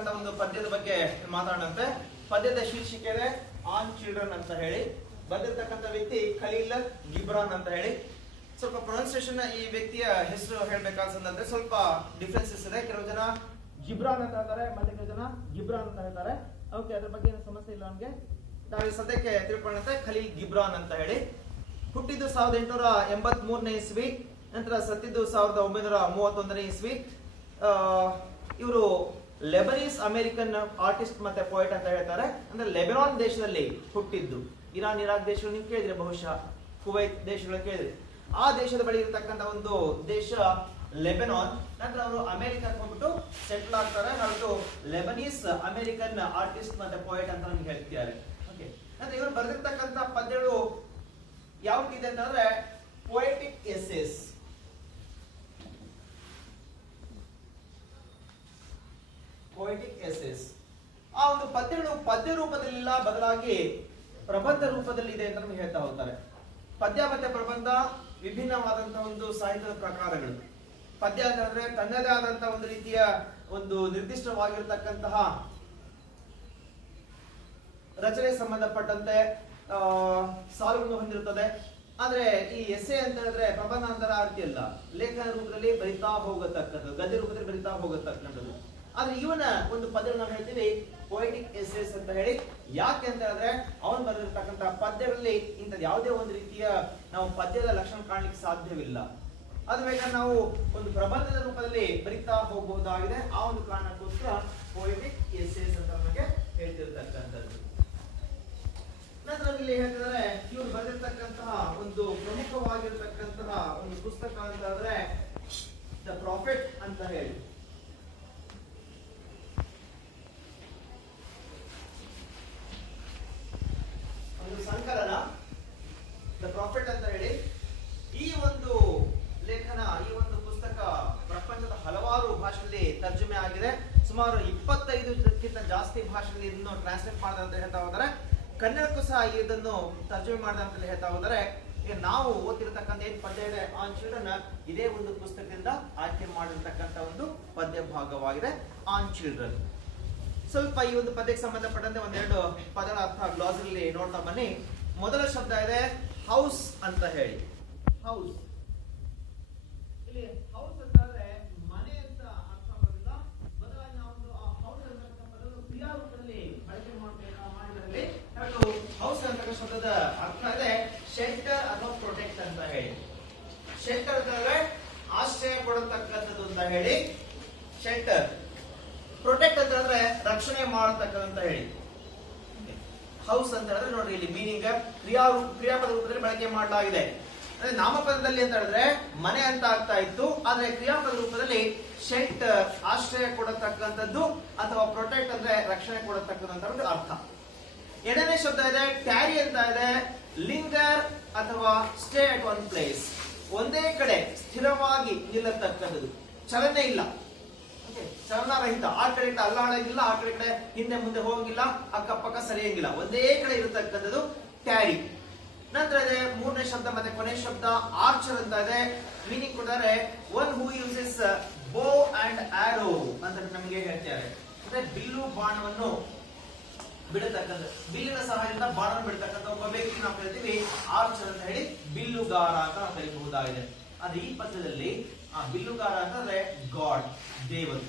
ಬರೆದಿರ್ತಕ್ಕಂಥ ಒಂದು ಪದ್ಯದ ಬಗ್ಗೆ ಮಾತಾಡೋಣಂತೆ. ಪದ್ಯದ ಶೀರ್ಷಿಕೆ ಇದೆ ಆನ್ ಚಿಲ್ಡ್ರನ್ ಅಂತ ಹೇಳಿ. ಬರೆದಿರ್ತಕ್ಕಂಥ ವ್ಯಕ್ತಿ ಖಲೀಲ್ ಗಿಬ್ರಾನ್ ಅಂತ ಹೇಳಿ. ಸ್ವಲ್ಪ ಪ್ರೊನೌನ್ಸಿಯೇಷನ್ ಈ ವ್ಯಕ್ತಿಯ ಹೆಸರು ಹೇಳ್ಬೇಕಾದ್ರೆ ಸ್ವಲ್ಪ ಡಿಫ್ರೆನ್ಸಸ್ ಇದೆ. ಕೆಲವು ಜನ ಗಿಬ್ರಾನ್ ಅಂತ ಹೇಳ್ತಾರೆ, ಮತ್ತೆ ಕೆಲವು ಜನ ಗಿಬ್ರಾನ್ ಅಂತ ಹೇಳ್ತಾರೆ. ಓಕೆ, ಅದ್ರ ಬಗ್ಗೆ ಏನು ಸಮಸ್ಯೆ ಇಲ್ಲ ನಮ್ಗೆ. ನಾವು ಸದ್ಯಕ್ಕೆ ತಿಳ್ಕೊಳ್ಳುತ್ತೆ ಖಲೀಲ್ ಗಿಬ್ರಾನ್ ಅಂತ ಹೇಳಿ. ಹುಟ್ಟಿದ್ದು 1883ನೇ ಇಸ್ವಿ, ನಂತರ ಸತ್ತಿದ್ದು 1931ನೇ ಇಸ್ವಿ. ಇವರು ಲೆಬನೀಸ್ ಅಮೆರಿಕನ್ ಆರ್ಟಿಸ್ಟ್ ಮತ್ತೆ ಪೋಯಟ್ ಅಂತ ಹೇಳ್ತಾರೆ. ಅಂದ್ರೆ ಲೆಬನಾನ್ ದೇಶದಲ್ಲಿ ಹುಟ್ಟಿದ್ದು. ಇರಾನ್, ಇರಾಕ್ ದೇಶಗಳು ನೀವು ಕೇಳಿದ್ರೆ, ಬಹುಶಃ ಕುವೈತ್ ದೇಶಗಳು ಕೇಳಿದ್ರಿ. ಆ ದೇಶದ ಬಳಿ ಇರತಕ್ಕಂತ ಒಂದು ದೇಶ ಲೆಬನಾನ್. ನಂತರ ಅವರು ಅಮೆರಿಕಕ್ಕೆ ಹೋಗ್ಬಿಟ್ಟು ಸೆಟ್ಲ್ ಆಗ್ತಾರೆ. ಹಾಗೂ ಲೆಬನೀಸ್ ಅಮೆರಿಕನ್ ಆರ್ಟಿಸ್ಟ್ ಮತ್ತೆ ಪೋಯಟ್ ಅಂತ ನಮ್ಗೆ ಹೇಳ್ತಿದ್ದಾರೆ. ಓಕೆ, ಅಂದ್ರೆ ಇವರು ಬರೆದಿರ್ತಕ್ಕಂಥ ಪದ್ಯಗಳು ಯಾವ ಇದೆ ಅಂತಂದ್ರೆ ಪೊಯೆಟಿಕ್ ಎಸ್ಸೇಸ್. Poetic essays. ಆ ಒಂದು ಪದ್ಯಗಳು ಪದ್ಯ ರೂಪದಲ್ಲಿಲ್ಲ, ಬದಲಾಗಿ ಪ್ರಬಂಧ ರೂಪದಲ್ಲಿ ಇದೆ ಅಂತ ನಮ್ಗೆ ಹೇಳ್ತಾ ಹೋಗ್ತಾರೆ. ಪದ್ಯ ಮತ್ತೆ ಪ್ರಬಂಧ ವಿಭಿನ್ನವಾದಂತಹ ಒಂದು ಸಾಹಿತ್ಯದ ಪ್ರಕಾರಗಳು. ಪದ್ಯ ಅಂತಂದ್ರೆ ತನ್ನದೇ ಆದಂತಹ ಒಂದು ರೀತಿಯ ಒಂದು ನಿರ್ದಿಷ್ಟವಾಗಿರ್ತಕ್ಕಂತಹ ರಚನೆ ಸಂಬಂಧಪಟ್ಟಂತೆ ಸಾಲುಗಳನ್ನು ಹೊಂದಿರುತ್ತದೆ. ಆದ್ರೆ ಈ ಎಸ್ಸೆ ಅಂತ ಹೇಳಿದ್ರೆ ಪ್ರಬಂಧ ಅಂತರ ಅರ್ಥ ಅಲ್ಲ, ಲೇಖನ ರೂಪದಲ್ಲಿ ಬರಿತಾ ಹೋಗತಕ್ಕಂಥದ್ದು, ಗದ್ಯ ರೂಪದಲ್ಲಿ ಬರಿತಾ ಹೋಗತಕ್ಕಂಥದ್ದು. ಆದ್ರೆ ಇವನ ಒಂದು ಪದ್ಯ ನಾವು ಹೇಳ್ತೀವಿ ಪೊಯೆಟಿಕ್ ಎಸ್ಸೇಸ್ ಅಂತ ಹೇಳಿ. ಯಾಕೆ ಅಂತ ಹೇಳಿದ್ರೆ ಅವನು ಬರೆದಿರ್ತಕ್ಕಂಥ ಪದ್ಯಗಳಲ್ಲಿ ಇಂಥದ್ದು ಯಾವುದೇ ಒಂದು ರೀತಿಯ ನಾವು ಪದ್ಯದ ಲಕ್ಷಣ ಕಾಣ್ಲಿಕ್ಕೆ ಸಾಧ್ಯವಿಲ್ಲ. ಅದು ಬೇಕಾದ್ರೆ ನಾವು ಒಂದು ಪ್ರಬಂಧದ ರೂಪದಲ್ಲಿ ಬರಿತಾ ಹೋಗಬಹುದಾಗಿದೆ. ಆ ಒಂದು ಕಾರಣಕ್ಕೋಸ್ಕರ ಪೊಯೆಟಿಕ್ ಎಸ್ಸೇಸ್ ಅಂತ ನಮಗೆ ಹೇಳ್ತಿರ್ತಕ್ಕಂಥದ್ದು. ನಂತರ ಇಲ್ಲಿ ಹೇಳ್ತಿದ್ದಾರೆ ಇವರು ಬರೆದಿರ್ತಕ್ಕಂತಹ ಒಂದು ಪ್ರಮುಖವಾಗಿರ್ತಕ್ಕಂತಹ ಒಂದು ಪುಸ್ತಕ ಅಂತ ಹೇಳಿದ್ರೆ ದ ಪ್ರಾಫಿಟ್ ಅಂತ ಹೇಳಿ. ಒಂದು ಸಂಕಲನ ದ ಪ್ರಾಫಿಟ್ ಅಂತ ಹೇಳಿ. ಈ ಒಂದು ಲೇಖನ, ಈ ಒಂದು ಪುಸ್ತಕ ಪ್ರಪಂಚದ ಹಲವಾರು ಭಾಷೆಯಲ್ಲಿ ತರ್ಜುಮೆ ಆಗಿದೆ. ಸುಮಾರು 25ಕ್ಕಿಂತ ಜಾಸ್ತಿ ಭಾಷೆಯಲ್ಲಿ ಇದನ್ನು ಟ್ರಾನ್ಸ್ಲೇಟ್ ಮಾಡಿದೆ ಅಂತ ಹೇಳ್ತಾ ಹೋದರೆ. ಕನ್ನಡಕ್ಕೂ ಸಹ ಇದನ್ನು ತರ್ಜುಮೆ ಮಾಡಿದೆ ಅಂತ ಹೇಳ್ತಾ ಹೋದರೆ. ಈಗ ನಾವು ಓದ್ತಿರತಕ್ಕಂಥ ಏನ್ ಪದ್ಯ ಇದೆ ಆನ್ ಚಿಲ್ಡ್ರನ್, ಇದೇ ಒಂದು ಪುಸ್ತಕದಿಂದ ಆಯ್ಕೆ ಮಾಡಿರ್ತಕ್ಕಂಥ ಒಂದು ಪದ್ಯ ಭಾಗವಾಗಿದೆ ಆನ್ ಚಿಲ್ಡ್ರನ್. ಸ್ವಲ್ಪ ಈ ಒಂದು ಪದ್ಯಕ್ಕೆ ಸಂಬಂಧಪಟ್ಟಂತೆ ಒಂದೆರಡು ಪದಗಳ ಅರ್ಥ ಗ್ಲಾಸಲ್ಲಿ ನೋಡ್ತಾ ಬನ್ನಿ. ಮೊದಲ ಶಬ್ದ ಇದೆ ಹೌಸ್ ಅಂತ ಹೇಳಿ. ಹೌಸ್, ಇಲ್ಲಿ ಹೌಸ್ ಅಂತಂದ್ರೆ ಮನೆ ಅಂತ ಅರ್ಥ ಬರೋದಿಲ್ಲ, ಬದಲಾಗಿ ನಾವು ಹೌಸ್ ಅಂತ ಪದವನ್ನು ಕ್ರಿಯಾ ರೂಪದಲ್ಲಿ ಬಳಕೆ ಮಾಡಿದ್ರಲ್ಲಿ ಹೌಸ್ ಅಂತ ಶಬ್ದದ ಅರ್ಥ ಇದೆ ಶೆಲ್ಟರ್ ಅಥವಾ ಪ್ರೊಟೆಕ್ಟ್ ಅಂತ ಹೇಳಿ. ಶೆಲ್ಟರ್ ಅಂತಂದ್ರೆ ಆಶ್ರಯ ಕೊಡತಕ್ಕಂಥದ್ದು ಅಂತ ಹೇಳಿ ಶೆಲ್ಟರ್. ಪ್ರೊಟೆಕ್ಟ್ ಅಂತಂದ್ರೆ ರಕ್ಷಣೆ ಮಾಡತಕ್ಕಂತ ಹೇಳಿ. ಹೌಸ್ ಅಂತ ಹೇಳಿದ್ರೆ ನೋಡ್ರಿ ಇಲ್ಲಿ ಮೀನಿಂಗ್ ಕ್ರಿಯಾಪದ ರೂಪದಲ್ಲಿ ಬಳಕೆ ಮಾಡಲಾಗಿದೆ. ಅಂದ್ರೆ ನಾಮಪದದಲ್ಲಿ ಅಂತ ಹೇಳಿದ್ರೆ ಮನೆ ಅಂತ ಆಗ್ತಾ ಇತ್ತು, ಆದ್ರೆ ಕ್ರಿಯಾಪದ ರೂಪದಲ್ಲಿ ಶೆಲ್ಟರ್ ಆಶ್ರಯ ಕೊಡತಕ್ಕಂಥದ್ದು ಅಥವಾ ಪ್ರೊಟೆಕ್ಟ್ ಅಂದ್ರೆ ರಕ್ಷಣೆ ಕೊಡತಕ್ಕಂಥ ಒಂದು ಅರ್ಥ. ಎರಡನೇ ಶಬ್ದ ಇದೆ ಕ್ಯಾರಿ ಅಂತ ಇದೆ. ಲಿಂಗರ್ ಅಥವಾ ಸ್ಟೇ ಅಟ್ ಒನ್ ಪ್ಲೇಸ್, ಒಂದೇ ಕಡೆ ಸ್ಥಿರವಾಗಿ ನಿಲ್ಲತಕ್ಕಂಥದ್ದು, ಚಲನೆ ಇಲ್ಲ, ಚಲನರಹಿತ. ಆ ಕಡೆ ಅಲ್ಲಾಡಂಗಿಲ್ಲ, ಆ ಕಡೆ ಹಿಂದೆ ಮುಂದೆ ಹೋಗಂಗಿಲ್ಲ, ಅಕ್ಕಪಕ್ಕ ಸರಿಯಂಗಿಲ್ಲ, ಒಂದೇ ಕಡೆ ಇರತಕ್ಕಂಥದ್ದು ಕ್ಯಾರಿ. ನಂತರ ಇದೆ ಮೂರನೇ ಶಬ್ದ ಮತ್ತೆ ಕೊನೆ ಶಬ್ದ ಆರ್ಚರ್ ಅಂತ ಇದೆ. ಮೀನಿಂಗ್ ಕೊಡ್ತಾರೆ ಒನ್ ಹೂ ಯೂಸಸ್ ಬೋ ಅಂಡ್ ಆರೋ ಅಂತ ನಮಗೆ ಹೇಳ್ತಾರೆ. ಅಂದ್ರೆ ಬಿಲ್ಲು ಬಾಣವನ್ನು ಬಿಡತಕ್ಕಂಥ, ಬಿಲ್ಲಿನ ಸಹಾಯದಿಂದ ಬಾಣವನ್ನು ಬಿಡತಕ್ಕಂಥ ಒಬ್ಬ ವ್ಯಕ್ತಿ ನಾವು ಹೇಳ್ತೀವಿ ಆರ್ಚರ್ ಅಂತ ಹೇಳಿ, ಬಿಲ್ಲುಗಾರ ಅಂತ ನಾವು ಕರೀಬಹುದಾಗಿದೆ. ಆದ್ರೆ ಈ ಪದ್ಯದಲ್ಲಿ ಆ ಬಿಲ್ಲುಗಾರ ಅಂತಂದ್ರೆ ಗಾಡ್, ದೇವರು.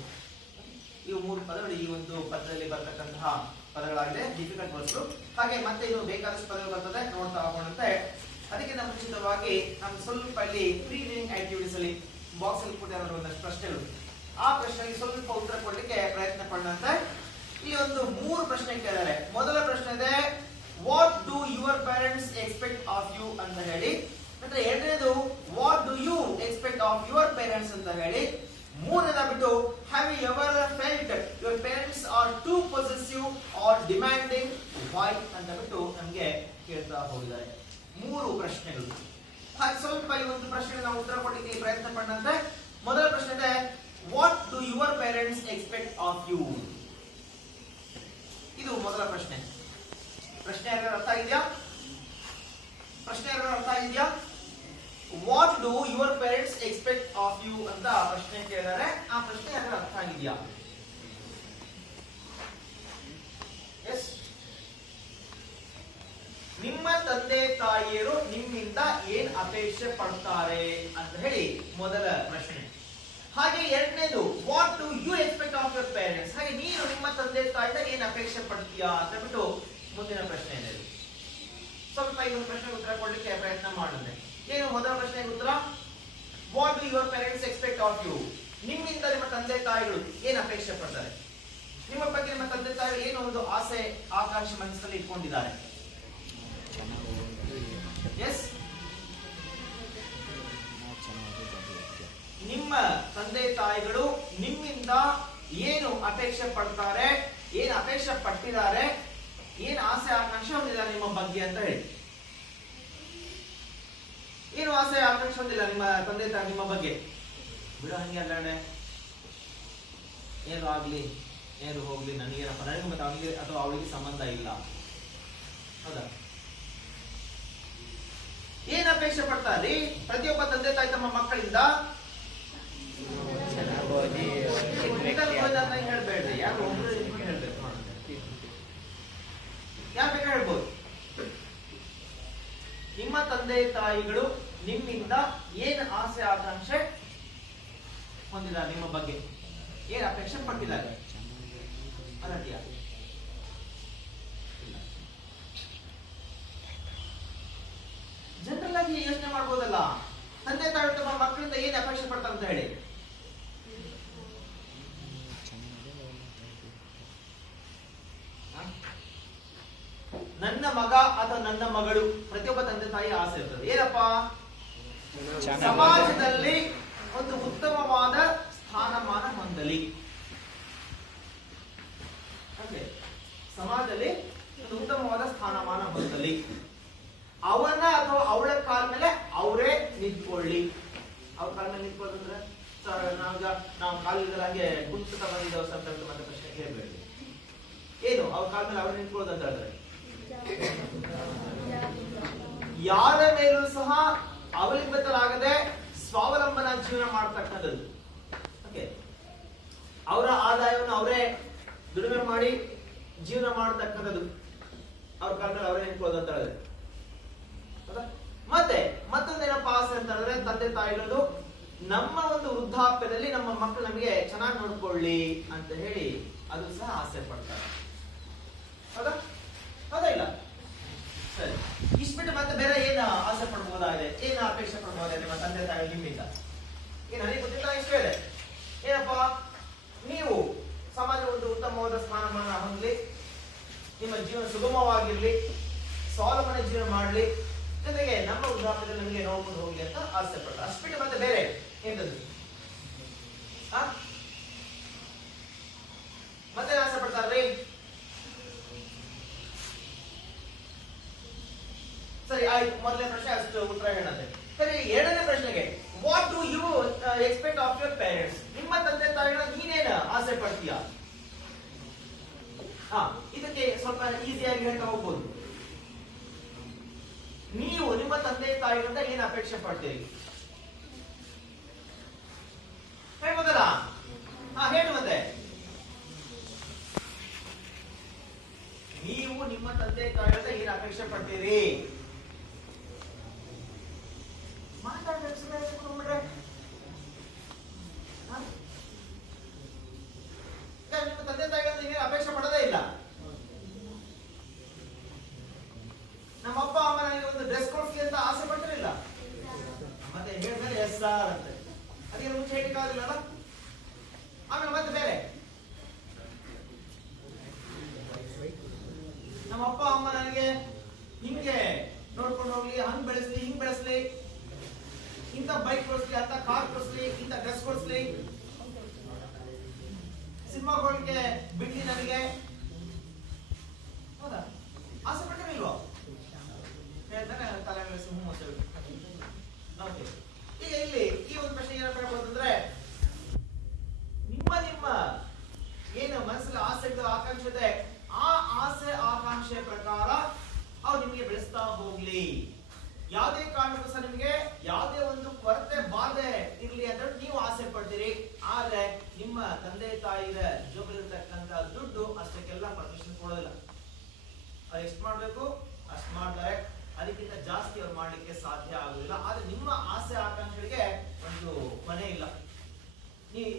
ಇವು ಮೂರು ಪದಗಳು ಈ ಒಂದು ಪದ್ಯದಲ್ಲಿ ಬರ್ತಕ್ಕಂತಹ ಪದಗಳಾಗಿದೆ. Difficult words. ಹಾಗೆ ಮತ್ತೆ ಇನ್ನು ಬೇಕಾದಷ್ಟು ಪದಗಳು ಬರ್ತದೆ, ನೋಡ್ತಾ ಹೋಗೋಣಂತೆ. ಅದಕ್ಕಿಂತ ಮುಂಚಿತವಾಗಿ ನಾನು ಸ್ವಲ್ಪ ಇಲ್ಲಿ ಪ್ರೀ ರೀಡಿಂಗ್ ಆಕ್ಟಿವಿಟೀಸ್ ಅಲ್ಲಿ ಬಾಕ್ಸ್ ಅಲ್ಲಿ ಕೊಟ್ಟಿರೋ ಒಂದಷ್ಟು ಪ್ರಶ್ನೆಗಳು, ಆ ಪ್ರಶ್ನೆಗೆ ಸ್ವಲ್ಪ ಉತ್ತರ ಕೊಡ್ಲಿಕ್ಕೆ ಪ್ರಯತ್ನ ಪಡೋಣಂತೆ. ಇಲ್ಲಿ ಒಂದು 3 ಪ್ರಶ್ನೆ ಕೇಳಿದ್ದಾರೆ. ಮೊದಲ ಪ್ರಶ್ನೆ ಇದೆ what do your parents expect of you ಅಂತ ಹೇಳಿ. ನಂತರ ಎರಡನೇದು what do you expect of your parents ಅಂತ ಹೇಳಿ. ಮೂರನೇದಾಗ್ಬಿಟ್ಟು have you ever felt your parents are too possessive or demanding, why ಅಂತ ಬಿಟ್ಟು ನಮ್ಗೆ ಕೇಳ್ತಾ ಹೋಗಿದ್ದಾರೆ. 3 ಪ್ರಶ್ನೆಗಳು. ಹಾಗೆ ಸ್ವಲ್ಪ ಈ ಒಂದು ಪ್ರಶ್ನೆಗೆ ನಾವು ಉತ್ತರ ಕೊಡಲಿಕ್ಕೆ ಪ್ರಯತ್ನ ಪಡಂತೆ. ಮೊದಲ ಪ್ರಶ್ನೆ ಇದೆ what do your parents expect of you. ಇದು ಮೊದಲ ಪ್ರಶ್ನೆ. ಪ್ರಶ್ನೆ ಅರ್ಥ ಆಗಿದೆಯಾ? ಪ್ರಶ್ನೆ ಅರ್ಥ ಆಗಿದೆಯಾ? What do your parents expect of you ಅಂತ ಪ್ರಶ್ನೆ ಕೇಳಿದರೆ ಆ ಪ್ರಶ್ನೆ ಅರ್ಥ ಆಗಿದೆಯಾ? ತಾಯಿಯರು ನಿಮ್ಮಿಂದ ಏನ್ ಅಪೇಕ್ಷೆ ಪಡ್ತಾರೆ ಅಂತ ಹೇಳಿ ಮೊದಲ ಪ್ರಶ್ನೆ. ಹಾಗೆ ಎರಡನೇದು, what do you expect of your parents, ಹಾಗೆ ನೀನು ನಿಮ್ಮ ತಂದೆ ತಾಯಿಯಿಂದ ಏನ್ ಅಪೇಕ್ಷೆ ಪಡ್ತೀಯಾ ಅಂತ ಬಿಟ್ಟು ಮುಂದಿನ ಪ್ರಶ್ನೆ ಇದೆ. ಸ್ವಲ್ಪ ಈ ಒಂದು ಪ್ರಶ್ನೆಗೆ ಉತ್ತರ ಕೊಡ್ಲಿಕ್ಕೆ ಪ್ರಯತ್ನ ಮಾಡಿದೆ. ಏನು ಮೊದಲ ಪ್ರಶ್ನೆಗೆ ಉತ್ತರ? What do your parents expect of you, ನಿಮ್ಮಿಂದ ನಿಮ್ಮ ತಂದೆ ತಾಯಿಗಳು ಏನ್ ಅಪೇಕ್ಷೆ ಪಡ್ತಾರೆ, ನಿಮ್ಮ ಬಗ್ಗೆ ನಿಮ್ಮ ತಂದೆ ತಾಯಿಗಳು ಏನು ಒಂದು ಆಸೆ ಆಕಾಂಕ್ಷೆ ಮನಸ್ಸಲ್ಲಿ ಇಟ್ಕೊಂಡಿದ್ದಾರೆ. ಎಸ್, ನಿಮ್ಮ ತಂದೆ ತಾಯಿಗಳು ನಿಮ್ಮಿಂದ ಏನು ಅಪೇಕ್ಷೆ ಪಡ್ತಾರೆ, ಏನು ಅಪೇಕ್ಷೆ ಪಟ್ಟಿದ್ದಾರೆ, ಏನು ಆಸೆ ಆಕಾಂಕ್ಷೆ ಹೊಂದಿಲ್ಲ ನಿಮ್ಮ ಬಗ್ಗೆ ಅಂತ ಹೇಳಿ. ಏನು ಆಸೆ ಆಕಾಂಕ್ಷೆ ಹೊಂದಿಲ್ಲ ನಿಮ್ಮ ತಂದೆ ತಾಯಿ ನಿಮ್ಮ ಬಗ್ಗೆ? ಬಿಡು ಹಂಗೆ ಅಲ್ಲೇ ಏನು ಆಗ್ಲಿ ಏನು ಹೋಗ್ಲಿ ನನಗೇನಪ್ಪ, ನನಗೆ ಮತ್ತೆ ಅವನಿಗೆ ಅಥವಾ ಅವಳಿಗೆ ಸಂಬಂಧ ಇಲ್ಲ. ಹೌದಾ? ಏನ್ ಅಪೇಕ್ಷೆ ಪಡ್ತಾರೆ ಪ್ರತಿಯೊಬ್ಬ ತಂದೆ ತಾಯಿ ತಮ್ಮ ಮಕ್ಕಳಿಂದ? ಹೇಳ್ಬೇಡ್ರಿ, ಯಾರು ಒಬ್ಬರು ಹೇಳ್ಬೇಕು, ಯಾರು ಬೇಕಾ ಹೇಳ್ಬೋದು. ನಿಮ್ಮ ತಂದೆ ತಾಯಿಗಳು ನಿಮ್ಮಿಂದ ಏನ್ ಆಸೆ ಆಕಾಂಕ್ಷೆ ಹೊಂದಿದ್ದಾರೆ, ನಿಮ್ಮ ಬಗ್ಗೆ ಏನ್ ಅಪೇಕ್ಷೆ ಪಟ್ಟಿದ್ದಾರೆ? ಅದಕ್ಕೆ ಜನರಲ್ ಆಗಿ ಯೋಚನೆ ಮಾಡ್ಬೋದಲ್ಲ, ತಂದೆ ತಾಯಿ ತಮ್ಮ ಮಕ್ಕಳಿಂದ ಏನ್ ಅಪೇಕ್ಷೆ ಪಡ್ತಾರೆ ಅಂತ ಹೇಳಿ. ನನ್ನ ಮಗ ಅಥವಾ ನನ್ನ ಮಗಳು, ಪ್ರತಿಯೊಬ್ಬ ತಂದೆ ತಾಯಿ ಆಸೆ ಇರ್ತದೆ ಏನಪ್ಪಾ? ಸಮಾಜದಲ್ಲಿ ಒಂದು ಉತ್ತಮವಾದ ಸ್ಥಾನಮಾನ ಹೊಂದಲಿ. ಸಮಾಜದಲ್ಲಿ ಒಂದು ಉತ್ತಮವಾದ ಸ್ಥಾನಮಾನ ಹೊಂದಲಿ, ಅವನ ಅಥವಾ ಅವಳ ಕಾಲ ಮೇಲೆ ಅವರೇ ನಿಂತ್ಕೊಳ್ಳಿ. ಅವ್ರ ಕಾಲ ಮೇಲೆ ನಿಂತ್ಕೊಳ್ಳೋದಂದ್ರೆ ಸರ್ ನಾವು ಕಾಲಿಲ್ಲ ಹಂಗೆ ಕುಂತ ಬಂದಿದ್ದೇವೆ ಸರ್ ಅಂತ ಮತ್ತೆ ಪ್ರಶ್ನೆ ಕೇಳಬೇಡಿ. ಏನು ಅವ್ರ ಕಾಲ ಮೇಲೆ ಅವ್ರು ನಿಂತ್ಕೊಳ್ಳೋದು ಅಂತ ಹೇಳಿದ್ರೆ ಯಾರ ಮೇಲೂ ಸಹ ಅವಲಂಬಿತರಾಗದೆ ಸ್ವಾವಲಂಬನ ಜೀವನ ಮಾಡ್ತಕ್ಕಂಥದ್ದು. ಓಕೆ, ಅವರ ಆದಾಯವನ್ನು ಅವರೇ ದುಡಿಮೆ ಮಾಡಿ ಜೀವನ ಮಾಡತಕ್ಕಂಥದ್ದು ಅವ್ರ ಕಾಲ ಮೇಲೆ ಅವರೇ ನಿಂತ್ಕೊಳ್ಳೋದು ಅಂತ ಹೇಳಿದ್ರೆ. ಮತ್ತೆ ಮತ್ತೊಂದೇನಪ್ಪ ಆಸೆ ಅಂತ ಹೇಳಿದ್ರೆ ತಂದೆ ತಾಯಿಗಳದು ನಮ್ಮ ಒಂದು ವೃದ್ಧಾಪ್ಯದಲ್ಲಿ ನಮ್ಮ ಮಕ್ಕಳು ನಮಗೆ ಚೆನ್ನಾಗಿ ನೋಡ್ಕೊಳ್ಳಿ ಅಂತ ಹೇಳಿ ಅದು ಸಹ ಆಸೆ ಪಡ್ತಾರೆ. ಹೌದಾ? ಹೌದಾ ಇಲ್ಲ? ಸರಿ, ಇಷ್ಟ್ಬಿಟ್ಟು ಮತ್ತೆ ಬೇರೆ ಏನು ಆಸೆ ಪಡ್ಬೋದಾಗಿದೆ, ಏನು ಅಪೇಕ್ಷೆ ಪಡ್ಬೋದಾಗಿದೆ ನಿಮ್ಮ ತಂದೆ ತಾಯಿ ನಿಮ್ಮಿಂದ? ಏನು ನನಗೆ ಗೊತ್ತಿಲ್ಲ, ಇಷ್ಟೇ ಇದೆ. ಏನಪ್ಪಾ, ನೀವು ಸಮಾಜ ಒಂದು ಉತ್ತಮವಾದ ಸ್ಥಾನಮಾನ ಹೊಂದಲಿ, ನಿಮ್ಮ ಜೀವನ ಸುಗಮವಾಗಿರ್ಲಿ, ಸ್ವಾವಲಂಬನೆ ಜೀವನ ಮಾಡಲಿ, ಜೊತೆಗೆ ನಮ್ಮ ವೃದ್ಧಾಪ್ಯದಲ್ಲಿ ನಮಗೆ ನೋಡ್ಕೊಂಡು ಹೋಗ್ಲಿ ಅಂತ ಆಸೆ ಪಡ್ತಾರೆ. ಅಷ್ಟ್ಬಿಟ್ಟು ಮತ್ತೆ ಬೇರೆ ಎಂತದ್ದು? ಮತ್ತೆ ಆಸೆ ಪಡ್ತಾರ್ರಿ? ಸರಿ ಆಯ್ತು, ಮೊದಲನೇ ಪ್ರಶ್ನೆ ಅಷ್ಟು ಉತ್ತರ ಹೇಳತ್ತೆ. ಸರಿ, ಎರಡನೇ ಪ್ರಶ್ನೆಗೆ, what do you expect of your parents, ನಿಮ್ಮ ತಂದೆ ತಾಯಿಗಳ ನೀನೇನು ಆಸೆ ಪಡ್ತೀಯಾ? ಇದಕ್ಕೆ ಸ್ವಲ್ಪ ಈಸಿಯಾಗಿ ಹೇಳ್ತಾ ಹೋಗ್ಬೋದು. ನೀವು ನಿಮ್ಮ ತಂದೆ ತಾಯಿಗಳಿಂದ ಏನ್ ಅಪೇಕ್ಷೆ ಪಡ್ತೀರಿ ಹೇಳ್ಬೋದಲ್ಲ? ಹೇಳಿ ಮತ್ತೆ. ನೀವು ನಿಮ್ಮ ತಂದೆ ತಾಯಿಗಳಿಂದ ಏನ್ ಅಪೇಕ್ಷೆ ಪಡ್ತೀರಿ? ಮಾತಾಡ್ಬೇಕು, ನಿಮ್ಮ ತಂದೆ ತಾಯಿಗಳಿಂದ ಏನ್ ಅಪೇಕ್ಷೆ ಪಡೋದೇ ಇಲ್ಲ. ನಮ್ಮ ಅಪ್ಪ ಅಮ್ಮ ನನಗೆ ಒಂದು ಡ್ರೆಸ್ ಕೊಡ್ಸ್ಲಿ ಅಂತ ಆಸೆ ಪಡ್ತಿರಲಿಲ್ಲ, ಮತ್ತೆ ಹೇಳಿದ್ರೆ ಎಸ್ ಸಾರ್ ಅಂತ ಅದೇನು ಮುಂಚೆ ಹೇಳಿಕ್ಕಾಗಲಿಲ್ಲ. ಆಮೇಲೆ ಮತ್ತೆ ಬೇರೆ ನಮ್ಮ ಅಪ್ಪ ಅಮ್ಮ ನನಗೆ ಹಿಂಗೆ ನೋಡ್ಕೊಂಡು ಹೋಗ್ಲಿ, ಹಂಗ್ ಬೆಳೆಸ್ಲಿ, ಹಿಂಗ್ ಬೆಳೆಸ್ಲಿ, ಇಂಥ ಬೈಕ್ ಕೊಡಿಸ್ಲಿ, ಅಂತ ಕಾರ್ ಕೊಡಿಸ್ಲಿ, ಇಂಥ ಡ್ರೆಸ್ ಕೊಡಿಸ್ಲಿ, ಸಿನಿಮಾಗಳಿಗೆ ಬಿಡ್ಲಿ ನನಗೆ. ಹೌದಾ? ಆಸೆ ಪಡ್ತಿರಲಿಲ್ವಾ? ಹೇಳ್ತಾನೆ ತಲೆ ಮೇಲೆ ಓಕೆ. ಈಗ ಇಲ್ಲಿ ಈ ಒಂದು ಪ್ರಶ್ನೆ ಏನಪ್ಪ ಹೇಳ್ಬೋದಂದ್ರೆ, ನಿಮ್ಮ ಏನು ಮನಸ್ಸಲ್ಲಿ ಆಸೆ ಇದೆ, ಆಕಾಂಕ್ಷೆ ಇದೆ, ಆ ಆಸೆ ಆಕಾಂಕ್ಷೆ ಪ್ರಕಾರ ಅವ್ರು ನಿಮಗೆ ಬೆಳೆಸ್ತಾ ಹೋಗ್ಲಿ. ಯಾವುದೇ ಕಾರಣಕ್ಕೂ ಸಹ ನಿಮಗೆ ಯಾವುದೇ ಒಂದು ಕೊರತೆ ಬಾಧೆ ಇರ್ಲಿ ಅಂತ ನೀವು ಆಸೆ ಪಡ್ತೀರಿ. ಆದ್ರೆ ನಿಮ್ಮ ತಂದೆ ತಾಯಿಯ ಜೋಬಲ್ಲಿರ್ತಕ್ಕಂಥ ದುಡ್ಡು ಅಷ್ಟಕ್ಕೆಲ್ಲ ಪರ್ಮಿಷನ್ ಕೊಡೋದಿಲ್ಲ. ಅದು ಎಷ್ಟು ಮಾಡ್ಬೇಕು ಅಷ್ಟು ಮಾಡ್ತಾರೆ. ಅದಕ್ಕಿಂತ ಜಾಸ್ತಿ ಅವ್ರು ಮಾಡ್ಲಿಕ್ಕೆ ಸಾಧ್ಯ ಆಗುದಿಲ್ಲ. ಆದ್ರೆ ನಿಮ್ಮ ಆಸೆ ಆಕಾಂಕ್ಷೆಗಳಿಗೆ ಒಂದು ಕೊನೆ ಇಲ್ಲ.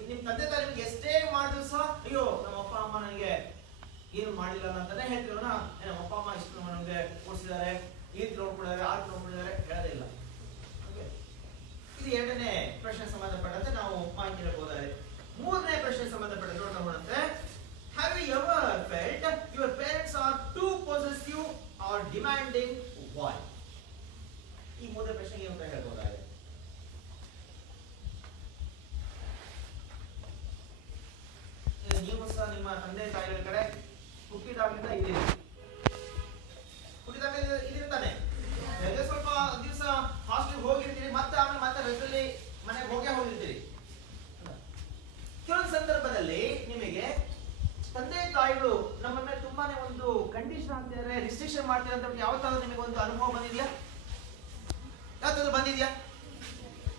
ನಿಮ್ ತಂದೆ ತಾಯಿ ನಿಮ್ಗೆ ಎಷ್ಟೇ ಮಾಡಿದ್ರು ಸಹ ಅಯ್ಯೋ ನಮ್ಮ ಅಪ್ಪ ಅಮ್ಮ ನನಗೆ ಏನು ಮಾಡಿಲ್ಲ ಅಂತಾನೆ ಹೇಳ್ತೀವನ, ನಮ್ಮ ಅಪ್ಪ ಅಮ್ಮ ಇಷ್ಟು ನನಗೆ ಕೊಡಿಸಿದ್ದಾರೆ, ಈ ರೀತಿ ನೋಡ್ಕೊಂಡಿದ್ದಾರೆ, ಆ ರೀತಿ ನೋಡ್ಕೊಂಡಿದ್ದಾರೆ, ಹೇಳೋದೇ ಇಲ್ಲ. ಇದು ಎರಡನೇ ಪ್ರಶ್ನೆ ಸಂಬಂಧಪಟ್ಟಂತೆ ನಾವು ಮಾಹಿತಿ ಹೇಳ್ಬೋದಾಗಿದೆ. ಮೂರನೇ ಪ್ರಶ್ನೆ ಸಂಬಂಧಪಟ್ಟ ನೋಡೋಣಂತೆ, have you ever felt your parents are too possessive or demanding? Why? ಈ ಮೂರನೇ ಪ್ರಶ್ನೆಗೆ ಏನು ಹೇಳ್ಬೋದಾಗಿದೆ? ನೀವು ಸಹ ನಿಮ್ಮ ತಂದೆ ತಾಯಿಗಳ ಕಡೆ ಹುಟ್ಟಿದಾಗಲಿಂದ ಇದ್ದೀರಿ, ಹುಟ್ಟಿದಾಗಲಿಂದ ಇದಿರ್ತಾನೆ. ಸ್ವಲ್ಪ ದಿವಸ ಹಾಸ್ಟೆಲ್ ಹೋಗಿರ್ತೀರಿ, ಮತ್ತೆ ಆಮೇಲೆ ಮತ್ತೆ ರಜದಲ್ಲಿ ಮನೆಗೆ ಹೋಗಿರ್ತೀರಿ. ಕೆಲವೊಂದು ಸಂದರ್ಭದಲ್ಲಿ ನಿಮಗೆ ತಂದೆ ತಾಯಿಗಳು ನಮ್ಮ ಮೇಲೆ ತುಂಬಾನೇ ಒಂದು ಕಂಡೀಷನ್ ಆಗ್ತಿದ್ದಾರೆ, ರಿಸ್ಟ್ರಿಕ್ಷನ್ ಮಾಡ್ತಾರೆ ಅಂತ ಯಾವತ್ತಾದ್ರೂ ನಿಮಗೆ ಒಂದು ಅನುಭವ ಬಂದಿದ್ಯಾ? ಯಾವತ್ತಾದ್ರೂ ಬಂದಿದ್ಯಾ?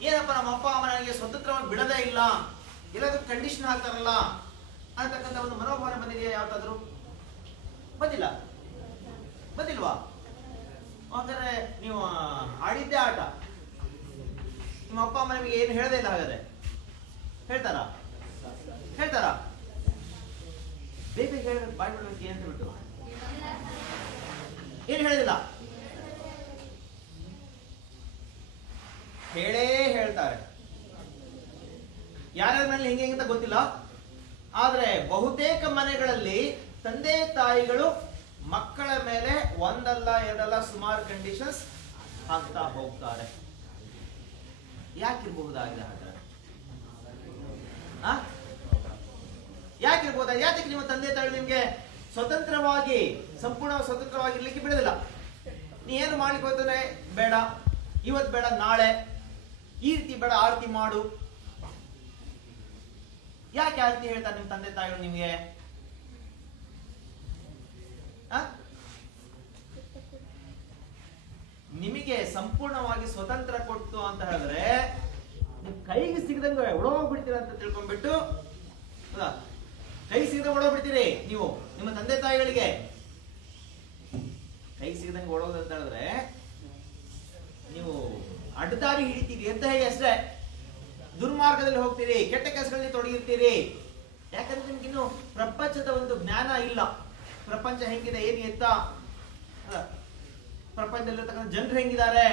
ಏನಪ್ಪ ನಮ್ಮ ಅಪ್ಪ ಅಮ್ಮ ನನಗೆ ಸ್ವತಂತ್ರವಾಗಿ ಬಿಡದೇ ಇಲ್ಲ, ಎಲ್ಲಾದ್ರೂ ಕಂಡೀಷನ್ ಹಾಕ್ತಾರಲ್ಲ ಅಂತಕ್ಕಂಥ ಒಂದು ಮನೋಭಾವನೆ ಬಂದಿದೆಯಾ? ಯಾವತ್ತಾದ್ರೂ ಬಂದಿಲ್ಲ? ಬಂದಿಲ್ವಾ? ಹಾಗಾದ್ರೆ ನೀವು ಆಡಿದ್ದೇ ಆಟ. ನಿಮ್ಮ ಅಪ್ಪ ಅಮ್ಮ ನಿಮಗೆ ಏನು ಹೇಳದೇ ಇಲ್ಲ, ಹಾಗಾದ್ರೆ ಹೇಳ್ತಾರ? ಬೇಗ ಹೇಳ್ಬೇಕು, ಬಾಯ್ ಬಿಡ್ಬೇಕು ಅಂತ ಹೇಳ್ಬಿಟ್ಟು ಏನು ಹೇಳಿದಿಲ್ಲ, ಹೇಳೇ ಹೇಳ್ತಾರೆ. ಯಾರ್ಯಾರ ಮನೇಲಿ ಹೆಂಗೆ ಅಂತ ಗೊತ್ತಿಲ್ಲ, ಆದ್ರೆ ಬಹುತೇಕ ಮನೆಗಳಲ್ಲಿ ತಂದೆ ತಾಯಿಗಳು ಮಕ್ಕಳ ಮೇಲೆ ಒಂದಲ್ಲ ಎರಡಲ್ಲ ಸುಮಾರು ಕಂಡೀಷನ್ಸ್ ಹಾಕ್ತಾ ಹೋಗ್ತಾರೆ. ಯಾಕಿರ್ಬಹುದಾಗಿದೆ ಹಾಗಾದ್ರೆ? ಯಾಕಿರ್ಬೋದ? ಯಾಕೆ ನಿಮ್ಮ ತಂದೆ ತಾಯಿ ನಿಮ್ಗೆ ಸ್ವತಂತ್ರವಾಗಿ, ಸಂಪೂರ್ಣ ಸ್ವತಂತ್ರವಾಗಿ ಇರ್ಲಿಕ್ಕೆ ಬಿಡೋದಿಲ್ಲ? ನೀ ಏನು ಮಾಡ್ಲಿಕ್ಕೆ ಹೋಗ್ತಾನೆ, ಬೇಡ ಇವತ್ತು, ಬೇಡ ನಾಳೆ, ಈ ರೀತಿ ಬೇಡ, ಆರತಿ ಮಾಡು. ಯಾಕೆ ಆರತಿ ಹೇಳ್ತಾರೆ ನಿಮ್ ತಂದೆ ತಾಯಿಗಳು ನಿಮ್ಗೆ? ನಿಮಗೆ ಸಂಪೂರ್ಣವಾಗಿ ಸ್ವತಂತ್ರ ಕೊಟ್ಟು ಅಂತ ಹೇಳಿದ್ರೆ ನಿಮ್ ಕೈಗೆ ಸಿಗದಂಗೆ ಒಳಗೋಗ್ಬಿಡ್ತೀರ ಅಂತ ತಿಳ್ಕೊಂಡ್ಬಿಟ್ಟು, ಕೈ ಸಿಗದಂಗೆ ಒಳಗೋಗ್ಬಿಡ್ತೀರಿ ನೀವು ನಿಮ್ಮ ತಂದೆ ತಾಯಿಗಳಿಗೆ. ಕೈ ಸಿಗದಂಗೆ ಓಡೋದು ಅಂತ ಹೇಳಿದ್ರೆ ನೀವು ಅಡ್ಡದಾರಿ ಹಿಡಿತೀರಿ ಅಂತ ಹೇಳಿ ಅಷ್ಟೇ. ದುರ್ಮಾರ್ಗದಲ್ಲಿ ಹೋಗ್ತೀರಿ, ಕೆಟ್ಟ ಕೆಲಸಗಳಲ್ಲಿ ತೊಡಗಿರ್ತೀರಿ. ಯಾಕಂದ್ರೆ ನಿಮ್ಗಿನ್ನು ಪ್ರಪಂಚದ ಒಂದು ಜ್ಞಾನ ಇಲ್ಲ. ಪ್ರಪಂಚ ಹೆಂಗಿದೆ, ಏನು ಎತ್ತ, ಪ್ರಪಂಚದಲ್ಲಿರ್ತಕ್ಕಂಥ ಜನರು ಹೆಂಗಿದ್ದಾರೆ,